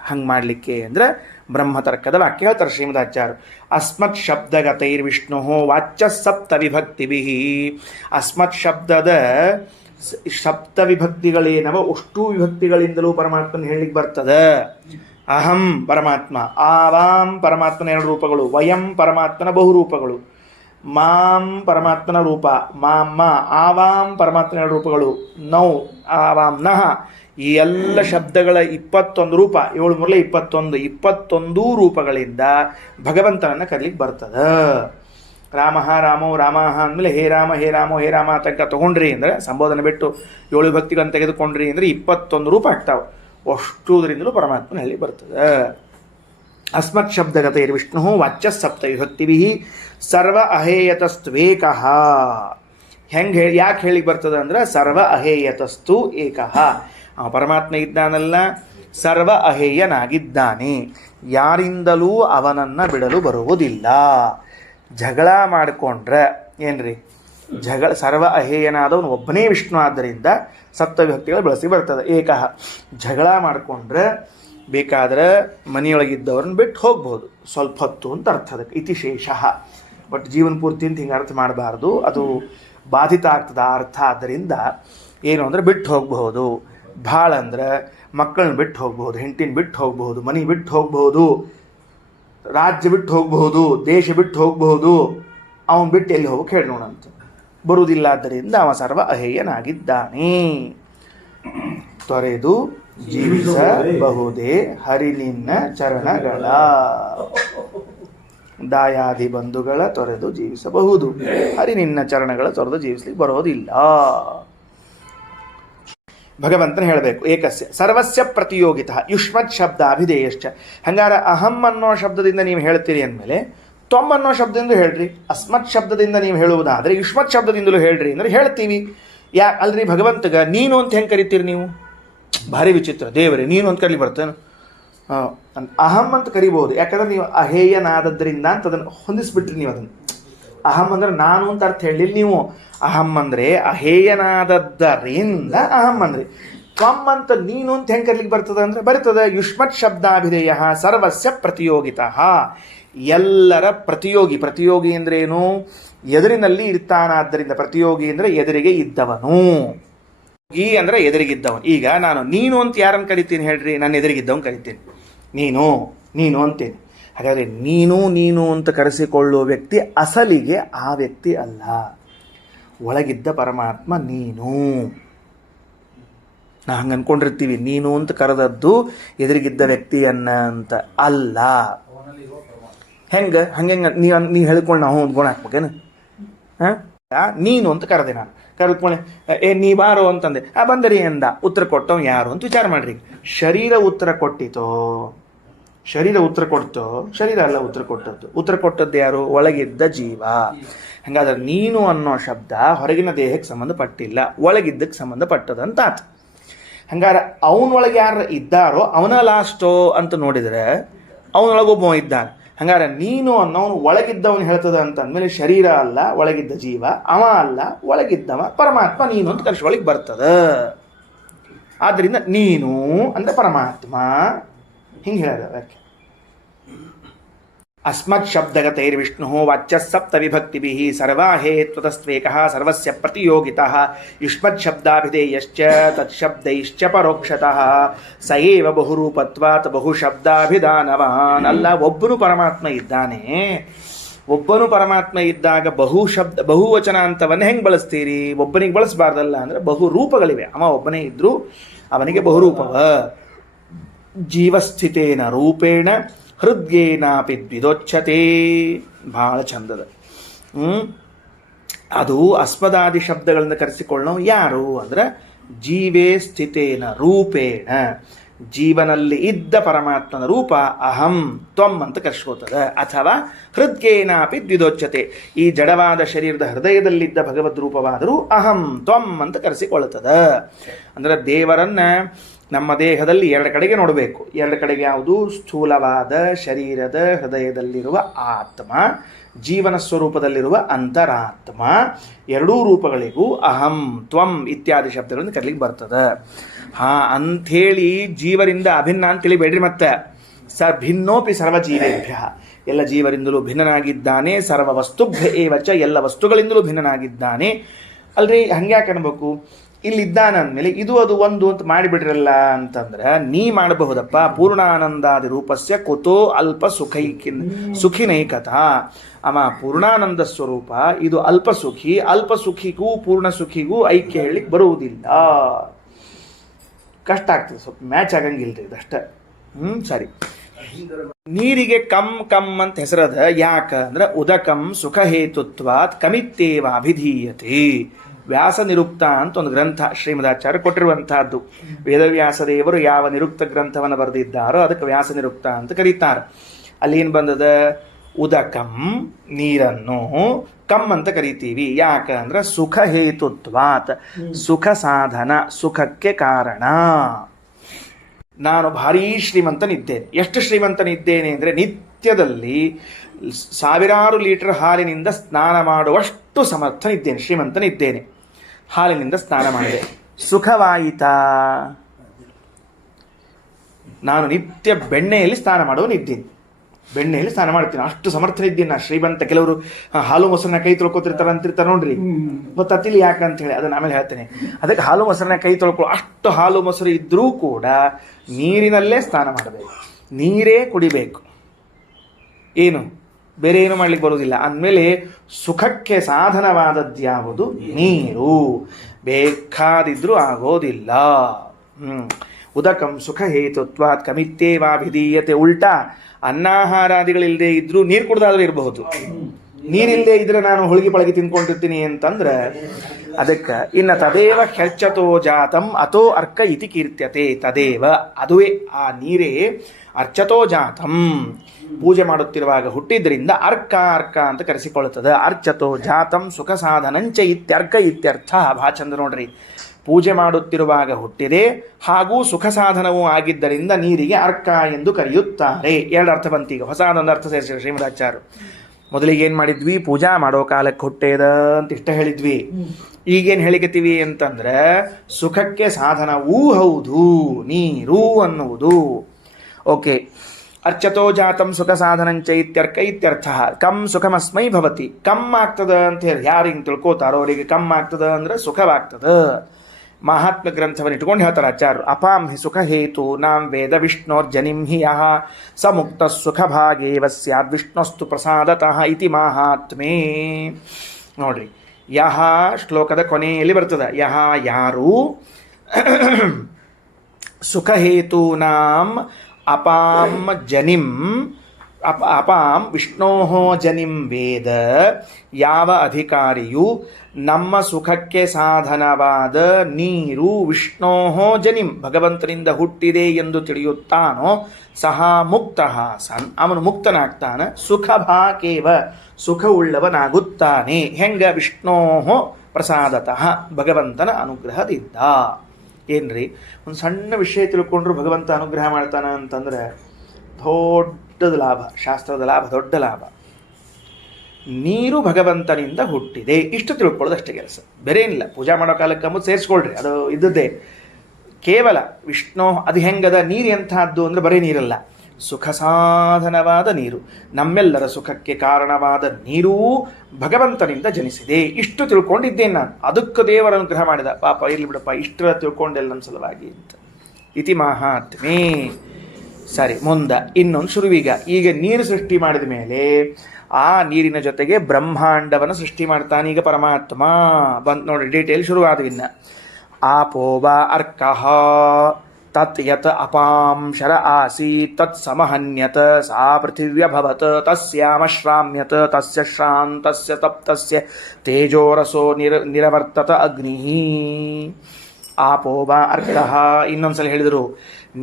ಹಂಗೆ ಮಾಡಲಿಕ್ಕೆ ಅಂದರೆ ಬ್ರಹ್ಮತರ್ಕದ ವಾಕ್ಯ ಹೇಳ್ತಾರೆ ಶ್ರೀಮದಾಚಾರ್ಯರು. ಅಸ್ಮತ್ ಶಬ್ದಗತೈರ್ವಿಷ್ಣು ವಾಚ್ಯ ಸಪ್ತ ವಿಭಕ್ತಿಭಿ. ಅಸ್ಮತ್ ಶಬ್ದದ ಸಪ್ತ ವಿಭಕ್ತಿಗಳೇನವ ಅಷ್ಟೂ ವಿಭಕ್ತಿಗಳಿಂದಲೂ ಪರಮಾತ್ಮನ ಹೇಳಲಿಕ್ಕೆ ಬರ್ತದೆ. ಅಹಂ ಪರಮಾತ್ಮ, ಆವಾಂ ಪರಮಾತ್ಮನ 2 ರೂಪಗಳು, ವಯಂ ಪರಮಾತ್ಮನ ಬಹುರೂಪಗಳು, ಮಾಂ ಪರಮಾತ್ಮನ ರೂಪ, ಮಾಮ್ಮ ಆವಾಂ ಪರಮಾತ್ಮನ ರೂಪಗಳು, ನೌ ಆವಾಂ ನಹ, ಈ ಎಲ್ಲ ಶಬ್ದಗಳ 21 ರೂಪ, 7 ಮೂರಲೆ 21 ರೂಪಗಳಿಂದ ಭಗವಂತನನ್ನು ಕರೀಲಿಕ್ಕೆ ಬರ್ತದೆ. ರಾಮ ರಾಮೋ ರಾಮ ಅಂದಮೇಲೆ ಹೇ ರಾಮ ಹೇ ರಾಮೋ ಹೇ ರಾಮ ತನಕ ತಗೊಂಡ್ರಿ ಅಂದರೆ, ಸಂಬೋಧನೆ ಬಿಟ್ಟು 7 ಭಕ್ತಿಗಳನ್ನು ತೆಗೆದುಕೊಂಡ್ರಿ ಅಂದರೆ 21 ರೂಪ ಆಗ್ತಾವೆ. ಅಷ್ಟುದರಿಂದಲೂ ಪರಮಾತ್ಮನ ಹೇಳಿ ಬರ್ತದೆ. ಅಸ್ಮತ್ ಶಬ್ದಗತೈರ್ ವಿಷ್ಣು ವಾಚ್ಯ ಸಪ್ತ ವಿಭಕ್ತಿಭಿ ಸರ್ವ ಅಹೇಯತಸ್ತ್ವೇಕಃ. ಹೆಂಗೆ ಹೇಳಿ ಯಾಕೆ ಹೇಳಿ ಬರ್ತದೆ ಅಂದ್ರೆ, ಸರ್ವ ಅಹೇಯತಸ್ತು ಏಕಃ, ಪರಮಾತ್ಮ ಇದ್ದಾನಲ್ಲ ಸರ್ವ ಅಹೇಯನಾಗಿದ್ದಾನೆ, ಯಾರಿಂದಲೂ ಅವನನ್ನು ಬಿಡಲು ಬರುವುದಿಲ್ಲ. ಜಗಳ ಮಾಡಿಕೊಂಡ್ರೆ ಏನ್ರಿ, ಸರ್ವ ಅಹೇಯನಾದವನು ಒಬ್ಬನೇ ವಿಷ್ಣು, ಆದ್ದರಿಂದ ಸಪ್ತವಿಭಕ್ತಿಗಳು ಬಳಸಿ ಬರ್ತದೆ. ಏಕಃ, ಜಗಳ ಮಾಡಿಕೊಂಡ್ರೆ ಬೇಕಾದ್ರೆ ಮನೆಯೊಳಗಿದ್ದವ್ರನ್ನ ಬಿಟ್ಟು ಹೋಗ್ಬೋದು ಸ್ವಲ್ಪ ಹೊತ್ತು ಅಂತ ಅರ್ಥ ಅದಕ್ಕೆ. ಇತಿಶೇಷ, ಬಟ್ ಜೀವನ ಪೂರ್ತಿ ಅಂತ ಹಿಂಗೆ ಅರ್ಥ ಮಾಡಬಾರ್ದು, ಅದು ಬಾಧಿತ ಆಗ್ತದೆ ಆ ಅರ್ಥ. ಆದ್ದರಿಂದ ಏನು ಅಂದರೆ ಬಿಟ್ಟು ಹೋಗ್ಬಹುದು. ಭಾಳ ಅಂದ್ರೆ ಮಕ್ಕಳನ್ನ ಬಿಟ್ಟು ಹೋಗ್ಬಹುದು, ಹೆಂಡತಿನ ಬಿಟ್ಟು ಹೋಗ್ಬಹುದು, ಮನೆ ಬಿಟ್ಟು ಹೋಗ್ಬಹುದು, ರಾಜ್ಯ ಬಿಟ್ಟು ಹೋಗ್ಬಹುದು, ದೇಶ ಬಿಟ್ಟು ಹೋಗ್ಬಹುದು. ಅವನು ಬಿಟ್ಟು ಎಲ್ಲಿ ಹೋಗಕ್ಕೆ ಹೇಳಿ ನೋಡಂತ ಬರುವುದಿಲ್ಲ. ಆದ್ದರಿಂದ ಅವ ಸರ್ವ ಅಹೇಯನಾಗಿದ್ದಾನೆ. ತೊರೆದು ಜೀವಿಸಬಹುದೇ ಹರಿ ನಿನ್ನ ಚರಣಗಳ, ದಾಯಾದಿ ಬಂಧುಗಳ ತೊರೆದು ಜೀವಿಸಬಹುದು, ಹರಿ ನಿನ್ನ ಚರಣಗಳ ತೊರೆದು ಜೀವಿಸ್ಲಿಕ್ಕೆ ಬರೋದಿಲ್ಲ. ಭಗವಂತನ ಹೇಳಬೇಕು. ಏಕಸ್ಯ ಸರ್ವಸ್ಯ ಪ್ರತಿಯೋಗಿತ ಯುಷ್ಮತ್ ಶಬ್ದ ಅಭಿಧೇಯಶ್ಚ. ಹಂಗಾರೆ ಅಹಂ ಅನ್ನೋ ಶಬ್ದದಿಂದ ನೀವು ಹೇಳ್ತೀರಿ ಅಂದಮೇಲೆ ತ್ವಮ್ ಅನ್ನೋ ಶಬ್ದದಿಂದ ಹೇಳ್ರಿ. ಅಸ್ಮತ್ ಶಬ್ದದಿಂದ ನೀವು ಹೇಳುವುದಾದರೆ ಯುಷ್ಮತ್ ಶಬ್ದದಿಂದಲೂ ಹೇಳ್ರಿ ಅಂದರೆ ಹೇಳ್ತೀವಿ. ಅಲ್ರಿ ಭಗವಂತಗ ನೀನು ಅಂತ ಹೆಂಗೆ ಕರಿತೀರಿ ನೀವು? ಭಾರಿ ವಿಚಿತ್ರ. ದೇವರೇ ನೀನು ಅಂತ ಕರೀಲಿ ಬರ್ತೇನೆ? ಅಹಂ ಅಂತ ಕರಿಬಹುದು, ಯಾಕಂದ್ರೆ ನೀವು ಅಹೇಯನಾದದ್ರಿಂದ ಅಂತ ಅದನ್ನು ಹೊಂದಿಸ್ಬಿಟ್ರಿ. ನೀವು ಅದನ್ನು ಅಹಂ ಅಂದ್ರೆ ನಾನು ಅಂತ ಅರ್ಥ ಹೇಳಿಲ್ಲ ನೀವು. ಅಹಂ ಅಂದರೆ ಅಹೇಯನಾದದ್ದರಿಂದ ಅಹಂ ಅಂದ್ರೆ. ತ್ವಮ್ ಅಂತ ನೀನು ಅಂತ ಹೆಂಗೆ ಕರ್ಲಿಕ್ಕೆ ಬರ್ತದೆ ಅಂದರೆ ಬರ್ತದೆ. ಯುಷ್ಮತ್ ಶಬ್ದಾಭಿಧೇಯ ಸರ್ವಸ್ಯ ಪ್ರತಿಯೋಗಿತ, ಎಲ್ಲರ ಪ್ರತಿಯೋಗಿ. ಪ್ರತಿಯೋಗಿ ಅಂದ್ರೆ ಏನು? ಎದುರಿನಲ್ಲಿ ಇರ್ತಾನಾದ್ದರಿಂದ ಪ್ರತಿಯೋಗಿ ಅಂದರೆ ಎದುರಿಗೆ ಇದ್ದವನು. ಈ ಅಂದರೆ ಎದುರಿಗಿದ್ದವನು. ಈಗ ನಾನು ನೀನು ಅಂತ ಯಾರನ್ನು ಕರಿತೀನಿ ಹೇಳ್ರಿ? ನಾನು ಎದುರಿಗಿದ್ದವನು ಕರಿತೀನಿ. ನೀನು ನೀನು ಅಂತೇನೆ. ಹಾಗಾದರೆ ನೀನು ನೀನು ಅಂತ ಕರೆಸಿಕೊಳ್ಳುವ ವ್ಯಕ್ತಿ ಅಸಲಿಗೆ ಆ ವ್ಯಕ್ತಿ ಅಲ್ಲ, ಒಳಗಿದ್ದ ಪರಮಾತ್ಮ ನೀನು. ನಾ ಹಂಗೆ ಅನ್ಕೊಂಡಿರ್ತೀವಿ, ನೀನು ಅಂತ ಕರೆದದ್ದು ಎದುರಿಗಿದ್ದ ವ್ಯಕ್ತಿಯನ್ನ ಅಂತ ಅಲ್ಲ. ಹೆಂಗೆ ಹಂಗೆ ನೀವು ಹೇಳ್ಕೊಂಡು ನಾವು ಗುಣ ಹಾಕ್ಬೇಕೇನು? ನೀನು ಅಂತ ಕರೆದೆ, ನಾನು ಕರೆದ್ಕೊಳ್ಳೆ ನೀ ಬಾರೋ ಅಂತಂದೆ, ಬಂದರಿ ಅಂದ. ಉತ್ತರ ಕೊಟ್ಟವ್ ಯಾರು ಅಂತ ವಿಚಾರ ಮಾಡ್ರಿ. ಶರೀರ ಉತ್ತರ ಕೊಟ್ಟಿತೋ? ಶರೀರ ಉತ್ತರ ಕೊಡ್ತೋ? ಶರೀರ ಅಲ್ಲ ಉತ್ತರ ಕೊಟ್ಟದ್ದು. ಉತ್ತರ ಕೊಟ್ಟದ್ದು ಯಾರು? ಒಳಗಿದ್ದ ಜೀವ. ಹಾಗಾದ್ರೆ ನೀನು ಅನ್ನೋ ಶಬ್ದ ಹೊರಗಿನ ದೇಹಕ್ಕೆ ಸಂಬಂಧಪಟ್ಟಿಲ್ಲ, ಒಳಗಿದ್ದಕ್ಕೆ ಸಂಬಂಧಪಟ್ಟದಂತ ಆತು. ಹಂಗಾರೆ ಅವನೊಳಗೆ ಯಾರು ಇದ್ದಾರೋ ಅವನ ಲಾಸ್ಟೋ ಅಂತ ನೋಡಿದರೆ ಅವನೊಳಗೊಬ್ಬ ಇದ್ದಾನೆ. ಹಂಗಾರೆ ನೀನು ಅನ್ನೋನು ಒಳಗಿದ್ದವನು ಹೇಳ್ತದ ಅಂತ ಅಂದಮೇಲೆ ಶರೀರ ಅಲ್ಲ, ಒಳಗಿದ್ದ ಜೀವ. ಅವ ಅಲ್ಲ, ಒಳಗಿದ್ದವ ಪರಮಾತ್ಮ ನೀನು ಅಂತ ಕರ್ಸ್ಕೊಳಿಕ್ ಬರ್ತದ. ಆದ್ದರಿಂದ ನೀನು ಅಂದ್ರೆ ಪರಮಾತ್ಮ ಹಿಂಗೆ ಹೇಳದ ವ್ಯಾಖ್ಯೆ. ಅಸ್ಮತ್ ಶಬ್ದಗತೈರ್ ವಿಷ್ಣು ವಾಚ್ಯ ಸಪ್ತ ವಿಭಕ್ತಿಭಿ ಸರ್ವಾಹೇತ್ವತಸ್ತ್ವೇಕಃ ಸರ್ವಸ್ಯ ಪ್ರತಿಯೋಗಿತಃ ಯುಷ್ಮತ್ ಶಬ್ದಾಭಿಧೇಯಶ್ಚ ತತ್ಶಬ್ದೈಶ್ಚ ಪರೋಕ್ಷತಃ ಸ ಏವ ಬಹುರೂಪತ್ವಾತ್ ಬಹುಶಬ್ದಾಭಿಧಾನವಾನ್. ಅಲ್ಲ, ಒಬ್ಬನು ಪರಮಾತ್ಮ ಇದ್ದಾನೆ. ಒಬ್ಬನು ಪರಮಾತ್ಮ ಇದ್ದಾಗ ಬಹುವಚನ ಅಂತವನ್ನ ಹೆಂಗೆ ಬಳಸ್ತೀರಿ? ಒಬ್ಬನಿಗೆ ಬಳಸಬಾರ್ದಲ್ಲ. ಅಂದರೆ ಬಹುರೂಪಗಳಿವೆ. ಅವ ಒಬ್ಬನೇ ಇದ್ರೂ ಅವನಿಗೆ ಬಹುರೂಪವ. ಜೀವಸ್ಥಿತೇನ ರೂಪೇಣ ಹೃದ್ಯೇನಾಪಿ ದ್ವಿದೋಚ್ಯತೆ. ಭಾಳ ಚಂದದ. ಅದು ಅಸ್ಮದಾದಿ ಶಬ್ದಗಳಿಂದ ಕರೆಸಿಕೊಳ್ಳೋ ಯಾರು ಅಂದ್ರೆ ಜೀವೇ ಸ್ಥಿತೇನ ರೂಪೇಣ, ಜೀವನಲ್ಲಿ ಇದ್ದ ಪರಮಾತ್ಮನ ರೂಪ ಅಹಂ ತ್ವಂ ಅಂತ ಕರೆಸ್ಕೋತದ. ಅಥವಾ ಹೃದ್ಯೇನಾಪಿ ದ್ವಿದೋಚ್ಯತೆ, ಈ ಜಡವಾದ ಶರೀರದ ಹೃದಯದಲ್ಲಿದ್ದ ಭಗವದ್ ರೂಪವಾದರೂ ಅಹಂ ತ್ವಂ ಅಂತ ಕರೆಸಿಕೊಳ್ಳುತ್ತದ. ಅಂದ್ರೆ ದೇವರನ್ನ ನಮ್ಮ ದೇಹದಲ್ಲಿ ಎರಡು ಕಡೆಗೆ ನೋಡಬೇಕು. ಎರಡು ಕಡೆಗೆ ಯಾವುದು? ಸ್ಥೂಲವಾದ ಶರೀರದ ಹೃದಯದಲ್ಲಿರುವ ಆತ್ಮ, ಜೀವನ ಸ್ವರೂಪದಲ್ಲಿರುವ ಅಂತರಾತ್ಮ. ಎರಡೂ ರೂಪಗಳಿಗೂ ಅಹಂ ತ್ವಂ ಇತ್ಯಾದಿ ಶಬ್ದಗಳನ್ನು ಕರೀಲಿಕ್ಕೆ ಬರ್ತದೆ. ಅಂಥೇಳಿ ಜೀವರಿಂದ ಅಭಿನ್ನ ಅಂತ ತಿಳಿಬೇಡ್ರಿ. ಮತ್ತೆ ಭಿನ್ನೋಪಿ ಸರ್ವಜೀವೇಭ್ಯ, ಎಲ್ಲ ಜೀವರಿಂದಲೂ ಭಿನ್ನನಾಗಿದ್ದಾನೆ. ಸರ್ವ ವಸ್ತುಭ್ಯ ಏವಚ, ಎಲ್ಲ ವಸ್ತುಗಳಿಂದಲೂ ಭಿನ್ನನಾಗಿದ್ದಾನೆ. ಅಲ್ರಿ ಹಂಗ್ಯಾಕೆ ಅನ್ಬೇಕು? ಇಲ್ಲಿದ್ದಾನಂದ್ಮೇಲೆ ಇದು ಅದು ಒಂದು ಅಂತ ಮಾಡಿಬಿಡ್ರಲ್ಲ ಅಂತಂದ್ರೆ ನೀ ಮಾಡಬಹುದಪ್ಪ. ಪೂರ್ಣಾನಂದಾದಿ ರೂಪಸ್ಯ ಕುತೋ ಅಲ್ಪ ಸುಖಿನೈಕತಾ. ಅವ ಪೂರ್ಣಾನಂದ ಸ್ವರೂಪ, ಇದು ಅಲ್ಪ ಸುಖಿ. ಅಲ್ಪ ಸುಖಿಗೂ ಪೂರ್ಣ ಸುಖಿಗೂ ಐಕ್ಯ ಹೇಳಲಿಕ್ಕೆ ಬರುವುದಿಲ್ಲ. ಕಷ್ಟ ಆಗ್ತದೆ, ಸ್ವಲ್ಪ ಮ್ಯಾಚ್ ಆಗಂಗಿಲ್ರಿ ಇದಷ್ಟೇ. ಸರಿ. ನೀರಿಗೆ ಕಮ್ ಅಂತ ಹೆಸರದ ಯಾಕ ಅಂದ್ರೆ ಉದಕಂ ಸುಖ ಹೇತುತ್ವಾತ್ ಕಮಿತ್ತೇವ ಅಭಿಧೀಯತೆ. ವ್ಯಾಸ ನಿರುಕ್ತ ಅಂತ ಒಂದು ಗ್ರಂಥ ಶ್ರೀಮದಾಚಾರ್ಯ ಕೊಟ್ಟಿರುವಂತಹದ್ದು. ವೇದವ್ಯಾಸದೇವರು ಯಾವ ನಿರುಕ್ತ ಗ್ರಂಥವನ್ನು ಬರೆದಿದ್ದಾರೋ ಅದಕ್ಕೆ ವ್ಯಾಸ ನಿರುಕ್ತ ಅಂತ ಕರೀತಾರೆ. ಅಲ್ಲಿ ಏನು ಬಂದದ? ಉದಕಂ ನೀರನ್ನು ಕಮ್ ಅಂತ ಕರಿತೀವಿ. ಯಾಕ ಅಂದ್ರೆ ಸುಖ ಹೇತುತ್ವಾತ್, ಸುಖ ಸಾಧನ, ಸುಖಕ್ಕೆ ಕಾರಣ. ನಾನು ಭಾರೀ ಶ್ರೀಮಂತನಿದ್ದೇನೆ. ಎಷ್ಟು ಶ್ರೀಮಂತನಿದ್ದೇನೆ ಅಂದರೆ ನಿತ್ಯದಲ್ಲಿ 1000 ಲೀಟರ್ ಹಾಲಿನಿಂದ ಸ್ನಾನ ಮಾಡುವಷ್ಟು ಸಮರ್ಥನಿದ್ದೇನೆ, ಶ್ರೀಮಂತನಿದ್ದೇನೆ. ಹಾಲಿನಿಂದ ಸ್ನಾನ ಮಾಡಿದೆ, ಸುಖವಾಯಿತಾ? ನಾನು ನಿತ್ಯ ಬೆಣ್ಣೆಯಲ್ಲಿ ಸ್ನಾನ ಮಾಡುವನಿದ್ದೀನಿ, ಬೆಣ್ಣೆಯಲ್ಲಿ ಸ್ನಾನ ಮಾಡ್ತೀನಿ, ಅಷ್ಟು ಸಮರ್ಥನಿದ್ದೀನಿ ನಾ, ಶ್ರೀಮಂತ. ಕೆಲವರು ಹಾಲು ಮೊಸರನ್ನ ಕೈ ತೊಳ್ಕೊತಿರ್ತಾರೆ ಅಂತಿರ್ತಾರೆ ನೋಡ್ರಿ, ಗೊತ್ತಿಲ್ಲ ಯಾಕಂತ ಹೇಳಿ, ಅದನ್ನ ಆಮೇಲೆ ಹೇಳ್ತೇನೆ. ಅದಕ್ಕೆ ಹಾಲು ಮೊಸರನ್ನ ಕೈ ತೊಳ್ಕೊಳ್ಳೋ ಅಷ್ಟು ಹಾಲು ಮೊಸರು ಇದ್ರೂ ಕೂಡ ನೀರಿನಲ್ಲೇ ಸ್ನಾನ ಮಾಡಬೇಕು, ನೀರೇ ಕುಡಿಬೇಕು, ಏನು ಬೇರೆ ಏನು ಮಾಡ್ಲಿಕ್ಕೆ ಬರುವುದಿಲ್ಲ. ಅಂದಮೇಲೆ ಸುಖಕ್ಕೆ ಸಾಧನವಾದದ್ದು ಯಾವುದು? ನೀರು. ಬೇಕಾದಿದ್ರೂ ಆಗೋದಿಲ್ಲ. ಉದಕಂ ಸುಖ ಹೇತುತ್ವಾತ್ ಕಮಿತ್ತೇವಾಭಿಧೀಯತೆ. ಉಲ್ಟಾ ಅನ್ನಾಹಾರಾದಿಗಳಿಲ್ಲದೆ ಇದ್ರೂ ನೀರು ಕುಡ್ದಾದ್ರೂ ಇರಬಹುದು. ನೀರಿಲ್ಲದೆ ಇದ್ರೆ ನಾನು ಹೋಳಿಗೆ ಪಳಗಿ ತಿನ್ಕೊಂಡಿರ್ತೀನಿ ಅಂತಂದ್ರೆ ಅದಕ್ಕೆ ಇನ್ನು ತದೇವ ಹೆಚ್ಚತೋ ಜಾತಂ ಅಥೋ ಅರ್ಕ ಇತಿ ಕೀರ್ತ್ಯತೆ. ತದೇವ ಅದುವೇ, ಆ ನೀರೇ ಅರ್ಚತೋ ಜಾತಂ, ಪೂಜೆ ಮಾಡುತ್ತಿರುವಾಗ ಹುಟ್ಟಿದ್ರಿಂದ ಅರ್ಕ ಅಂತ ಕರೆಸಿಕೊಳ್ಳುತ್ತದೆ. ಅರ್ಚತೋ ಜಾತಂ ಸುಖ ಸಾಧನಂಚ ಇತ್ಯರ್ಕ ಇತ್ಯರ್ಥ. ಭಾಳ ಚಂದ ನೋಡ್ರಿ. ಪೂಜೆ ಮಾಡುತ್ತಿರುವಾಗ ಹುಟ್ಟಿದೆ ಹಾಗೂ ಸುಖ ಸಾಧನವೂ ಆಗಿದ್ದರಿಂದ ನೀರಿಗೆ ಅರ್ಕ ಎಂದು ಕರೆಯುತ್ತಾರೆ. 2 ಅರ್ಥ ಬಂತೀಗ, ಹೊಸದೊಂದು ಅರ್ಥ ಸೇರಿಸಿದ್ರು ಶ್ರೀಮದಾಚಾರ್ಯರು. ಮೊದಲಿಗೆ ಏನು ಮಾಡಿದ್ವಿ? ಪೂಜಾ ಮಾಡೋ ಕಾಲಕ್ಕೆ ಹುಟ್ಟೇದ ಅಂತ ಇಷ್ಟ ಹೇಳಿದ್ವಿ. ಈಗೇನು ಹೇಳಿಕತ್ತೀವಿ ಅಂತಂದ್ರೆ ಸುಖಕ್ಕೆ ಸಾಧನವೂ ಹೌದು ನೀರು ಅನ್ನುವುದು. ಓಕೆ. ಅರ್ಚತೋ ಜಾತಂ ಸುಖ ಸಾಧನಂಚ ಇತ್ಯರ್ಕ ಇತ್ಯರ್ಥ. ಕಮ್ ಸುಖಮಸ್ಮೈ ಭವತಿ. ಕಮ್ ಆಗ್ತದ ಅಂತ ಹೇಳಿ ಯಾರು ಹಿಂಗೆ ತಿಳ್ಕೋತಾರೋ ಅವರಿಗೆ ಕಮ್ ಆಗ್ತದ ಅಂದ್ರೆ ಸುಖವಾಗ್ತದ. ಮಹಾತ್ಮ ಗ್ರಂಥವನ್ನು ಇಟ್ಕೊಂಡು ಹೇಳ್ತಾರೆ ಆಚಾರ್ಯರು. ಅಪಾಂ ಹಿ ಸುಖ ಹೇತು ನಾಂ ವೇದ ವಿಷ್ಣೋರ್ಜನಿಂ ಹಿ ಯಹ ಸ ಮುಕ್ತ ಸುಖ ಭಾಗೇವ ಸ್ಯಾದ್ ವಿಷ್ಣುಸ್ತು ಪ್ರಸಾದತಃ ಇತಿ ಮಹಾತ್ಮೇ. ನೋಡ್ರಿ, ಯಹ ಶ್ಲೋಕದ ಕೊನೆಯಲ್ಲಿ ಬರ್ತದೆ. ಯಹ ಯಾರು, ಸುಖ ಹೇತೂನಾಂ ಅಪಾಂ ಜನಿಂ ಅಪಾಂ ವಿಷ್ಣೋ ಜನಿಂ ವೇದ, ಯಾವ ಅಧಿಕಾರಿಯು ನಮ್ಮ ಸುಖಕ್ಕೆ ಸಾಧನವಾದ ನೀರು ವಿಷ್ಣೋ ಜನಿಂ ಭಗವಂತನಿಂದ ಹುಟ್ಟಿದೆ ಎಂದು ತಿಳಿಯುತ್ತಾನೋ ಸಹ ಮುಕ್ತ ಸನ್, ಅವನು ಮುಕ್ತನಾಗ್ತಾನ. ಸುಖಭಾಕೇವ, ಸುಖವುಳ್ಳವನಾಗುತ್ತಾನೆ. ಹೆಂಗ? ವಿಷ್ಣೋ ಪ್ರಸಾದತಃ, ಭಗವಂತನ ಅನುಗ್ರಹದಿಂದ. ಏನ್ರಿ, ಒಂದು ಸಣ್ಣ ವಿಷಯ ತಿಳ್ಕೊಂಡ್ರು ಭಗವಂತ ಅನುಗ್ರಹ ಮಾಡ್ತಾನ ಅಂತಂದ್ರೆ ದೊಡ್ಡದ ಲಾಭ, ಶಾಸ್ತ್ರದ ಲಾಭ, ದೊಡ್ಡ ಲಾಭ. ನೀರು ಭಗವಂತನಿಂದ ಹುಟ್ಟಿದೆ, ಇಷ್ಟು ತಿಳ್ಕೊಳ್ಳೋದು ಅಷ್ಟೇ ಕೆಲಸ, ಬೇರೆ ಏನಿಲ್ಲ. ಪೂಜಾ ಮಾಡೋ ಕಾಲಕ್ಕೆ ಅಂಬುದು ಸೇರಿಸ್ಕೊಳ್ರಿ, ಅದು ಇದ್ದದ್ದೇ. ಕೇವಲ ವಿಷ್ಣು ಅದು ಹೆಂಗದ, ನೀರು ಎಂಥದ್ದು ಅಂದರೆ ಬರೀ ನೀರಲ್ಲ, ಸುಖ ಸಾಧನವಾದ ನೀರು, ನಮ್ಮೆಲ್ಲರ ಸುಖಕ್ಕೆ ಕಾರಣವಾದ ನೀರೂ ಭಗವಂತನಿಂದ ಜನಿಸಿದೆ. ಇಷ್ಟು ತಿಳ್ಕೊಂಡಿದ್ದೇನೆ ನಾನು. ಅದಕ್ಕೆ ದೇವರ ಅನುಗ್ರಹ ಮಾಡಿದ. ಪಾಪ ಇರ್ಲಿ ಬಿಡಪ್ಪ, ಇಷ್ಟರ ತಿಳ್ಕೊಂಡೆಲ್ಲ ನಮ್ಮ ಸಲುವಾಗಿ ಅಂತ. ಇತಿ ಮಹಾತ್ಮೇ. ಸರಿ, ಮುಂದೆ ಇನ್ನೊಂದು ಶುರುವೀಗ. ಈಗ ನೀರು ಸೃಷ್ಟಿ ಮಾಡಿದ ಮೇಲೆ ಆ ನೀರಿನ ಜೊತೆಗೆ ಬ್ರಹ್ಮಾಂಡವನ್ನು ಸೃಷ್ಟಿ ಮಾಡ್ತಾನೆ ಈಗ ಪರಮಾತ್ಮ. ಬಂದು ನೋಡಿ, ಡೀಟೇಲ್ ಶುರುವಾದವಿನ್ನ. ಆಪೋವ ಅರ್ಕಃ ತತ್ ಯತ್ ಅಪಾಂ ಶರ ಆಸೀತ್ ತತ್ ಸಮಹನ್ಯತ ಸಾ ಪೃಥಿವ್ಯಭವತ್ ತಸ್ಯಾಮಶ್ರಾಮ್ಯತ್ ತಸ್ಯ ಶ್ರಾಂತಸ್ಯ ತಪ್ತಸ್ಯ ತೇಜೋರಸೋ ನಿರವರ್ತತ ಅಗ್ನಿ. ಆಪೋವ ಅರ್ಕಃ. ಇನ್ನೊಂದ್ಸಲ ಹೇಳಿದರು,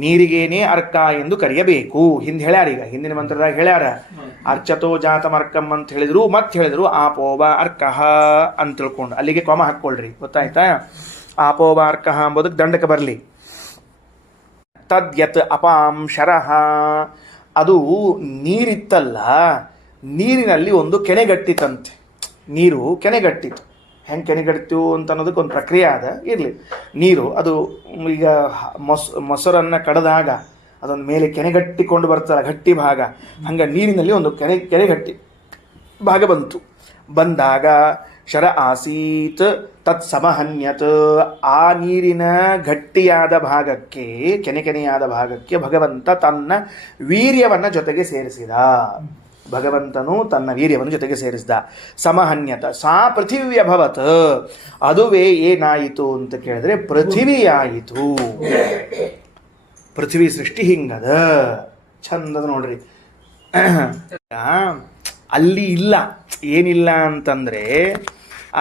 ನೀರಿಗೇನೆ ಅರ್ಕ ಎಂದು ಕರೆಯಬೇಕು. ಹಿಂದೆ ಹೇಳ್ಯಾರ, ಈಗ ಹಿಂದಿನ ಮಂತ್ರದಾಗ ಹೇಳ್ಯಾರ. ಅರ್ಚತೋ ಜಾತಮರ್ಕಂ ಅಂತ ಹೇಳಿದ್ರು, ಮತ್ತೆ ಹೇಳಿದ್ರು ಆಪೋವ ಅರ್ಕಃ ಅಂತ ತಿಳ್ಕೊಂಡು ಅಲ್ಲಿಗೆ ಕೊಮ ಹಾಕ್ಕೊಳ್ರಿ, ಗೊತ್ತಾಯ್ತಾ? ಆಪೋವ ಅರ್ಕಃ ಅಂಬೋದಕ್ಕೆ ದಂಡಕ ಬರಲಿ. ತದ್ಯತ್ ಅಪಾಂ ಶರಃ, ಅದು ನೀರಿತ್ತಲ್ಲ, ನೀರಿನಲ್ಲಿ ಒಂದು ಕೆನೆಗಟ್ಟಿತಂತೆ. ನೀರು ಕೆನೆಗಟ್ಟಿತು. ಹೆಂಗೆ ಕೆನೆಗಟ್ಟಿತು ಅಂತ ಅನ್ನೋದಕ್ಕೆ ಒಂದು ಪ್ರಕ್ರಿಯೆ ಆದ. ಇರಲಿ, ನೀರು ಅದು ಈಗ ಮೊಸರನ್ನು ಕಡಿದಾಗ ಅದೊಂದು ಮೇಲೆ ಕೆನೆಗಟ್ಟಿಕೊಂಡು ಬರ್ತಾರೆ, ಗಟ್ಟಿ ಭಾಗ. ಹಂಗೆ ನೀರಿನಲ್ಲಿ ಒಂದು ಕೆನೆಗಟ್ಟಿ ಭಾಗ ಬಂತು. ಬಂದಾಗ ಶರ ಆಸೀತ್ ತತ್ ಸಮಹನ್ಯತ್, ಆ ನೀರಿನ ಗಟ್ಟಿಯಾದ ಭಾಗಕ್ಕೆ, ಕೆನೆಕೆನೆಯಾದ ಭಾಗಕ್ಕೆ ಭಗವಂತ ತನ್ನ ವೀರ್ಯವನ್ನು ಜೊತೆಗೆ ಸೇರಿಸಿದ. ಭಗವಂತನು ತನ್ನ ವೀರ್ಯವನ್ನು ಜೊತೆಗೆ ಸೇರಿಸಿದ. ಸಮಹನ್ಯತ ಸಾ ಪೃಥಿವ್ಯಭವತ್, ಅದುವೇ ಏನಾಯಿತು ಅಂತ ಕೇಳಿದ್ರೆ ಪೃಥಿವಿಯಾಯಿತು. ಪೃಥ್ವಿ ಸೃಷ್ಟಿ ಹಿಂಗದ ಚಂದದ ನೋಡ್ರಿ. ಅಲ್ಲಿ ಇಲ್ಲ, ಏನಿಲ್ಲ ಅಂತಂದ್ರೆ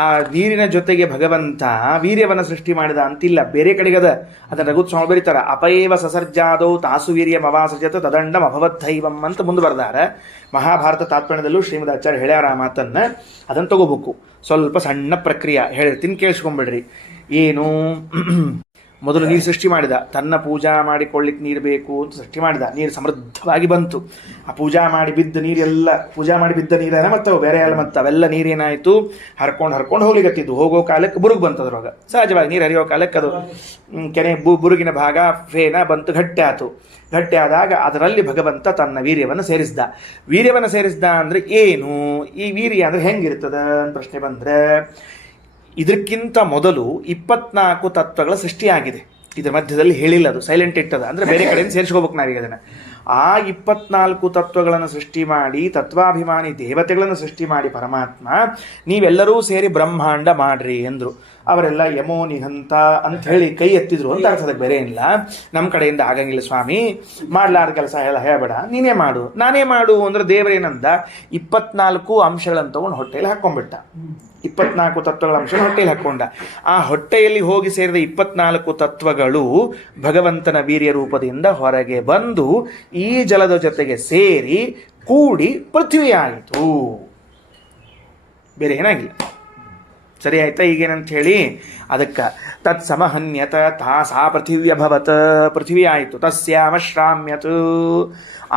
ಆ ನೀರಿನ ಜೊತೆಗೆ ಭಗವಂತ ವೀರ್ಯವನ್ನು ಸೃಷ್ಟಿ ಮಾಡಿದ ಅಂತಿಲ್ಲ, ಬೇರೆ ಕಡೆಗದ. ಅದನ್ನು ರಘುತ್ಸ್ವಾಮಿ ಬರೀತಾರ, ಅಪಯೇವ ಸಸರ್ಜಾದೌ ತಾಸು ವೀರ್ಯಂ ಅವಾಸೃಜತ ತದಂಡಂ ಅಭವದ್ಧೈವಂ ಅಂತ ಮುಂದೆ ಬರ್ದಾರ. ಮಹಾಭಾರತ ತಾತ್ಪರ್ಯದಲ್ಲೂ ಶ್ರೀಮದ್ ಆಚಾರ್ಯ ಹೇಳ್ಯಾರ ಆ ಮಾತನ್ನ. ಅದನ್ನು ತಗೋಬೇಕು. ಸ್ವಲ್ಪ ಸಣ್ಣ ಪ್ರಕ್ರಿಯೆ ಹೇಳಿರ್ತೀನಿ, ಕೇಳಿಸ್ಕೊಂಬಿಡ್ರಿ. ಏನು, ಮೊದಲು ನೀರು ಸೃಷ್ಟಿ ಮಾಡಿದ, ತನ್ನ ಪೂಜಾ ಮಾಡಿಕೊಳ್ಳಿಕ್ಕೆ ನೀರು ಬೇಕು ಅಂತ ಸೃಷ್ಟಿ ಮಾಡಿದ. ನೀರು ಸಮೃದ್ಧವಾಗಿ ಬಂತು. ಆ ಪೂಜಾ ಮಾಡಿ ಬಿದ್ದ ನೀರೆಲ್ಲ, ಪೂಜಾ ಮಾಡಿ ಬಿದ್ದ ನೀರೇನ ಮತ್ತು ಬೇರೆ ಎಲ್ಲ, ಮತ್ತು ಅವೆಲ್ಲ ನೀರೇನಾಯಿತು, ಹರ್ಕೊಂಡು ಹೋಗ್ಲಿಕ್ಕತ್ತಿದ್ದು. ಹೋಗೋ ಕಾಲಕ್ಕೆ ಬುರುಗು ಬಂತು. ಅದ್ರೊಳಗೆ ಸಹಜವಾಗಿ ನೀರು ಹರಿಯೋ ಕಾಲಕ್ಕೆ ಅದು ಕೆನೆ ಬುರುಗಿನ ಭಾಗ ಫೇನ ಬಂತು, ಗಟ್ಟಿ ಆಯಿತು. ಗಟ್ಟಿ ಆದಾಗ ಅದರಲ್ಲಿ ಭಗವಂತ ತನ್ನ ವೀರ್ಯವನ್ನು ಸೇರಿಸಿದ. ವೀರ್ಯವನ್ನು ಸೇರಿಸಿದ ಅಂದರೆ ಏನು, ಈ ವೀರ್ಯ ಅಂದರೆ ಹೆಂಗಿರ್ತದ ಅಂತ ಪ್ರಶ್ನೆ ಬಂದರೆ, ಇದಕ್ಕಿಂತ ಮೊದಲು 24 ತತ್ವಗಳ ಸೃಷ್ಟಿಯಾಗಿದೆ. ಇದ್ರ ಮಧ್ಯದಲ್ಲಿ ಹೇಳಿಲ್ಲ, ಅದು ಸೈಲೆಂಟ್ ಇಟ್ಟದ, ಅಂದರೆ ಬೇರೆ ಕಡೆಯಿಂದ ಸೇರಿಸ್ಕೋಬೇಕು ನಾವೀಗ ಅದನ್ನು. ಆ 24 ತತ್ವಗಳನ್ನು ಸೃಷ್ಟಿ ಮಾಡಿ, ತತ್ವಾಭಿಮಾನಿ ದೇವತೆಗಳನ್ನು ಸೃಷ್ಟಿ ಮಾಡಿ ಪರಮಾತ್ಮ ನೀವೆಲ್ಲರೂ ಸೇರಿ ಬ್ರಹ್ಮಾಂಡ ಮಾಡ್ರಿ ಎಂದರು. ಅವರೆಲ್ಲ ಯಮೋ ನಿಹಂತ ಅಂತ ಹೇಳಿ ಕೈ ಎತ್ತಿದ್ರು ಅಂತ ಅರ್ಥದಕ್ಕೆ, ಬೇರೆ ಇಲ್ಲ. ನಮ್ಮ ಕಡೆಯಿಂದ ಆಗಂಗಿಲ್ಲ ಸ್ವಾಮಿ, ಮಾಡ್ಲಾರ್ದ ಕೆಲಸ ಎಲ್ಲ ಹೇಳಬೇಡ, ನೀನೇ ಮಾಡು, ನಾನೇ ಮಾಡು ಅಂದ್ರೆ ದೇವರೇನಂದ, 24 ಅಂಶಗಳನ್ನು ತಗೊಂಡು ಹೊಟ್ಟೆಯಲ್ಲಿ ಹಾಕ್ಕೊಂಡ್ಬಿಟ್ಟ. 24 ತತ್ವಗಳ ಅಂಶ ಹೊಟ್ಟೆಯಲ್ಲಿ ಹಾಕ್ಕೊಂಡ. ಆ ಹೊಟ್ಟೆಯಲ್ಲಿ ಹೋಗಿ ಸೇರಿದ 24 ತತ್ವಗಳು ಭಗವಂತನ ವೀರ್ಯ ರೂಪದಿಂದ ಹೊರಗೆ ಬಂದು ಈ ಜಲದ ಜೊತೆಗೆ ಸೇರಿ ಕೂಡಿ ಪೃಥ್ವಿ ಆಯಿತು. ಬೇರೆ ಏನಾಗಿಲ್ಲ. ಸರಿ ಆಯ್ತಾ? ಈಗೇನಂತ ಹೇಳಿ ಅದಕ್ಕೆ ತತ್ ಸಮಹನ್ಯತ ಸಾ ಪೃಥಿವ್ಯಭವತ್, ಪೃಥ್ವಿ ಆಯಿತು. ತಸ್ಯಾಮಶ್ರಾಮ್ಯತ್,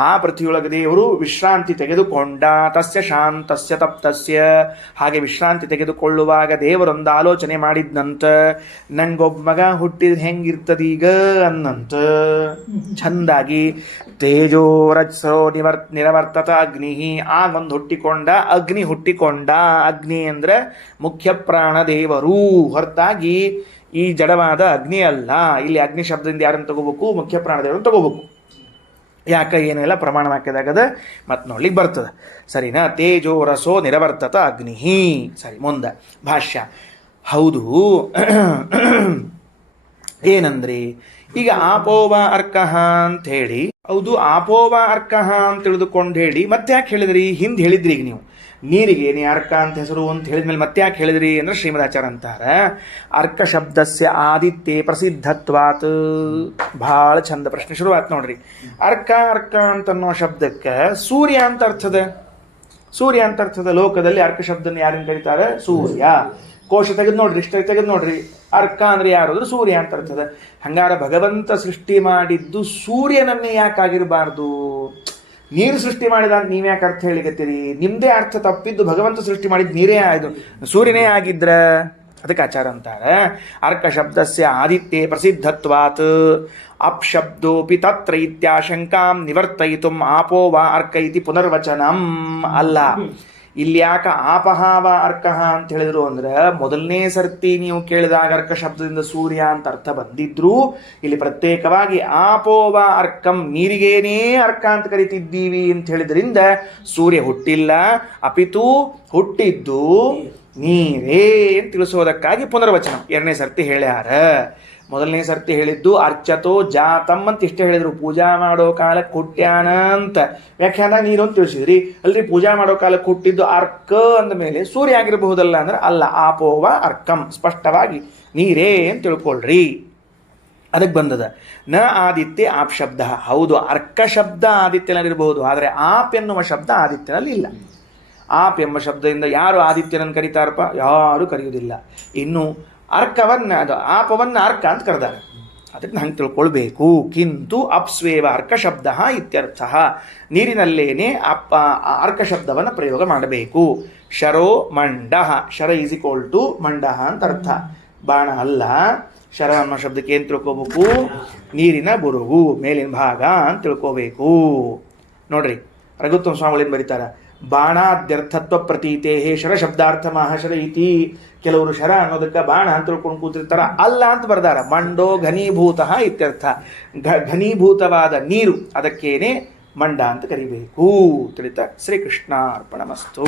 ಆ ಪೃಥ್ವಿಯೊಳಗೆ ದೇವರು ವಿಶ್ರಾಂತಿ ತೆಗೆದುಕೊಂಡ. ತಸ್ಯ ಶಾಂತಸ್ಯ ತಪ್ತಸ್ಯ, ಹಾಗೆ ವಿಶ್ರಾಂತಿ ತೆಗೆದುಕೊಳ್ಳುವಾಗ ದೇವರೊಂದು ಆಲೋಚನೆ ಮಾಡಿದ್ನಂತ, ನಂಗೊಬ್ಬ ಮಗ ಹುಟ್ಟಿದ ಹೆಂಗಿರ್ತದೀಗ ಅನ್ನಂತ. ಚಂದಾಗಿ ತೇಜೋ ರಜಸೋ ನಿರವರ್ತತ ಅಗ್ನಿ, ಆಗೊಂದು ಹುಟ್ಟಿಕೊಂಡ, ಅಗ್ನಿ ಹುಟ್ಟಿಕೊಂಡ. ಅಗ್ನಿ ಅಂದ್ರೆ ಮುಖ್ಯ ಪ್ರಾಣ ದೇವರು, ಹೊರತಾಗಿ ಈ ಜಡವಾದ ಅಗ್ನಿ ಅಲ್ಲ. ಇಲ್ಲಿ ಅಗ್ನಿ ಶಬ್ದದಿಂದ ಯಾರನ್ನು ತಗೋಬೇಕು? ಮುಖ್ಯ ಪ್ರಾಣದೇವರನ್ನು ತಗೋಬೇಕು. ಯಾಕೆ ಏನೆಲ್ಲ ಪ್ರಮಾಣ ವಾಕ್ಯದಾಗದ ಮತ್ತು ನೋಡ್ಲಿಕ್ಕೆ ಬರ್ತದೆ. ಸರಿನಾ? ತೇಜೋ ರಸೋ ನಿರವರ್ತತ ಅಗ್ನಿ. ಸರಿ, ಮುಂದೆ ಭಾಷ್ಯ. ಹೌದು, ಏನಂದ್ರಿ ಈಗ ಆಪೋವ ಅರ್ಕಃ ಅಂತ ಹೇಳಿ, ಹೌದು ಆಪೋವ ಅರ್ಕಃ ಅಂತ ತಿಳಿದುಕೊಂಡು ಹೇಳಿ ಮತ್ತೆ ಯಾಕೆ ಹೇಳಿದ್ರಿ? ಹಿಂದೆ ಹೇಳಿದ್ರಿ ಈಗ ನೀವು ನೀರಿಗೆ ನೀ ಅರ್ಕ ಅಂತ ಹೆಸರು ಅಂತ ಹೇಳಿದ್ಮೇಲೆ ಮತ್ತೆ ಯಾಕೆ ಹೇಳಿದ್ರಿ ಅಂದ್ರೆ ಶ್ರೀಮದಾಚಾರ್ಯ ಅಂತಾರೆ, ಅರ್ಕ ಶಬ್ದಸ್ಯ ಆದಿತ್ಯೆ ಪ್ರಸಿದ್ಧತ್ವಾತ್. ಭಾಳ ಚಂದ ಪ್ರಶ್ನೆ ಶುರುವಾತ್ ನೋಡ್ರಿ. ಅರ್ಕ ಅಂತನ್ನೋ ಶಬ್ದಕ್ಕೆ ಸೂರ್ಯ ಅಂತ ಅರ್ಥದ. ಸೂರ್ಯ ಅಂತ ಅರ್ಥದ. ಲೋಕದಲ್ಲಿ ಅರ್ಕ ಶಬ್ದನ ಯಾರನ್ನು ಕರೀತಾರೆ? ಸೂರ್ಯ. ಕೋಶ ತೆಗೆದು ನೋಡ್ರಿ, ಇಷ್ಟ ತೆಗೆದು ನೋಡ್ರಿ, ಅರ್ಕ ಅಂದ್ರೆ ಯಾರು ಅಂದ್ರೆ ಸೂರ್ಯ ಅಂತ ಅರ್ಥದ. ಹಂಗಾರ ಭಗವಂತ ಸೃಷ್ಟಿ ಮಾಡಿದ್ದು ಸೂರ್ಯನನ್ನೇ ಯಾಕಾಗಿರಬಾರ್ದು? ನೀರು ಸೃಷ್ಟಿ ಮಾಡಿದ ನೀವ್ಯಾಕೆ ಅರ್ಥ ಹೇಳಿಕತ್ತೀರಿ? ನಿಮ್ದೇ ಅರ್ಥ ತಪ್ಪಿದ್ದು. ಭಗವಂತ ಸೃಷ್ಟಿ ಮಾಡಿದ್ದು ನೀರೇ ಆಯ್ತು, ಸೂರ್ಯನೇ ಆಗಿದ್ರ. ಅದಕ್ಕೆ ಆಚಾರ ಅಂತಾರೆ ಅರ್ಕ ಶಬ್ದಸ್ಯ ಆದಿತ್ಯೆ ಪ್ರಸಿದ್ಧತ್ವಾತ್ ಅಪ್ಶಬ್ದೋಪಿ ತತ್ರ ಇತ್ಯಾಶಂಕಾಂ ನಿವರ್ತಯಿತುಂ ಆಪೋ ವಾ ಅರ್ಕ ಇತಿ ಪುನರ್ವಚನಂ. ಅಲ್ಲ, ಇಲ್ಲಿ ಯಾಕೆ ಆಪಹಾವ ಅರ್ಕಃ ಅಂತ ಹೇಳಿದ್ರು ಅಂದ್ರೆ, ಮೊದಲನೇ ಸರ್ತಿ ನೀವು ಕೇಳಿದಾಗ ಅರ್ಕ ಶಬ್ದದಿಂದ ಸೂರ್ಯ ಅಂತ ಅರ್ಥ ಬಂದಿದ್ರು, ಇಲ್ಲಿ ಪ್ರತ್ಯೇಕವಾಗಿ ಆಪೋವ ಅರ್ಕಂ, ನೀರಿಗೇನೇ ಅರ್ಕ ಅಂತ ಕರಿತಿದ್ದೀವಿ ಅಂತ ಹೇಳಿದ್ರಿಂದ ಸೂರ್ಯ ಹುಟ್ಟಿಲ್ಲ, ಅಪಿತು ಹುಟ್ಟಿದ್ದು ನೀರೇ ಅಂತ ತಿಳಿಸೋದಕ್ಕಾಗಿ ಪುನರ್ವಚನ ಎರಡನೇ ಸರ್ತಿ ಹೇಳ್ಯಾರ. ಮೊದಲನೇ ಸರ್ತಿ ಹೇಳಿದ್ದು ಅರ್ಚತೋ ಜಾತಂ ಅಂತ ಇಷ್ಟೇ ಹೇಳಿದ್ರು, ಪೂಜಾ ಮಾಡೋ ಕಾಲಕ್ಕೆ ಹುಟ್ಟ್ಯಾನ ಅಂತ. ವ್ಯಾಖ್ಯಾನ ನೀರು ಅಂತ ತಿಳಿಸಿದ್ರಿ, ಅಲ್ರಿ ಪೂಜಾ ಮಾಡೋ ಕಾಲಕ್ಕೆ ಹುಟ್ಟಿದ್ದು ಅರ್ಕ ಅಂದ ಮೇಲೆ ಸೂರ್ಯ ಆಗಿರಬಹುದಲ್ಲ ಅಂದ್ರೆ ಅಲ್ಲ, ಆಪೋವ ಅರ್ಕಂ, ಸ್ಪಷ್ಟವಾಗಿ ನೀರೇ ಅಂತ ತಿಳ್ಕೊಳ್ರಿ. ಅದಕ್ಕೆ ಬಂದದ ನ ಆದಿತ್ಯ ಆಪ್ ಶಬ್ದ. ಹೌದು, ಅರ್ಕ ಶಬ್ದ ಆದಿತ್ಯನಲ್ಲಿರಬಹುದು, ಆದರೆ ಆಪ್ ಎನ್ನುವ ಶಬ್ದ ಆದಿತ್ಯನಲ್ಲಿ ಇಲ್ಲ. ಆಪ್ ಎಂಬ ಶಬ್ದದಿಂದ ಯಾರು ಆದಿತ್ಯನನ್ನು ಕರೀತಾರಪ್ಪ? ಯಾರು ಕರೆಯುವುದಿಲ್ಲ. ಇನ್ನು ಅರ್ಕವನ್ನ, ಅದು ಆಪವನ್ನ ಅರ್ಕ ಅಂತ ಕರೆದಾರೆ. ಅದಕ್ಕೆ ಹಂಗೆ ತಿಳ್ಕೊಳ್ಬೇಕು. ಕಿಂತು ಅಪ್ಸ್ವೇವ ಅರ್ಕ ಶಬ್ದ ಇತ್ಯರ್ಥ. ನೀರಿನಲ್ಲೇನೆ ಅರ್ಕ ಶಬ್ದವನ್ನು ಪ್ರಯೋಗ ಮಾಡಬೇಕು. ಶರೋ ಮಂಡ, ಶರ ಈಸ್ ಈಕ್ವಲ್ ಟು ಮಂಡ ಅಂತ ಅರ್ಥ, ಬಾಣ ಅಲ್ಲ. ಶರ ಅನ್ನೋ ಶಬ್ದಕ್ಕೆ ಏನು ತಿಳ್ಕೋಬೇಕು? ನೀರಿನ ಬುರುಗು, ಮೇಲಿನ ಭಾಗ ಅಂತ ತಿಳ್ಕೋಬೇಕು. ನೋಡ್ರಿ, ರಘುತ್ವ ಸ್ವಾಮಿಗಳೇನು ಬರೀತಾರ? ಬಾಣಾದ್ಯರ್ಥತ್ವ ಪ್ರತೀತೆ ಶರ ಶಬ್ದಾರ್ಥ ಮಹಾಶರ ಇತಿ. ಕೆಲವರು ಶರ ಅನ್ನೋದಕ್ಕೆ ಬಾಣ ಅಂತ ತಿಳ್ಕೊಂಡು ಕೂತಿರ್ತಾರ, ಅಲ್ಲ ಅಂತ ಬರ್ದಾರ. ಮಂಡೋ ಘನೀಭೂತ ಇತ್ಯರ್ಥ. ಘನೀಭೂತವಾದ ನೀರು, ಅದಕ್ಕೇನೆ ಮಂಡ ಅಂತ ಕರಿಬೇಕು. ತಿಳಿತ. ಶ್ರೀಕೃಷ್ಣ ಅರ್ಪಣಮಸ್ತು.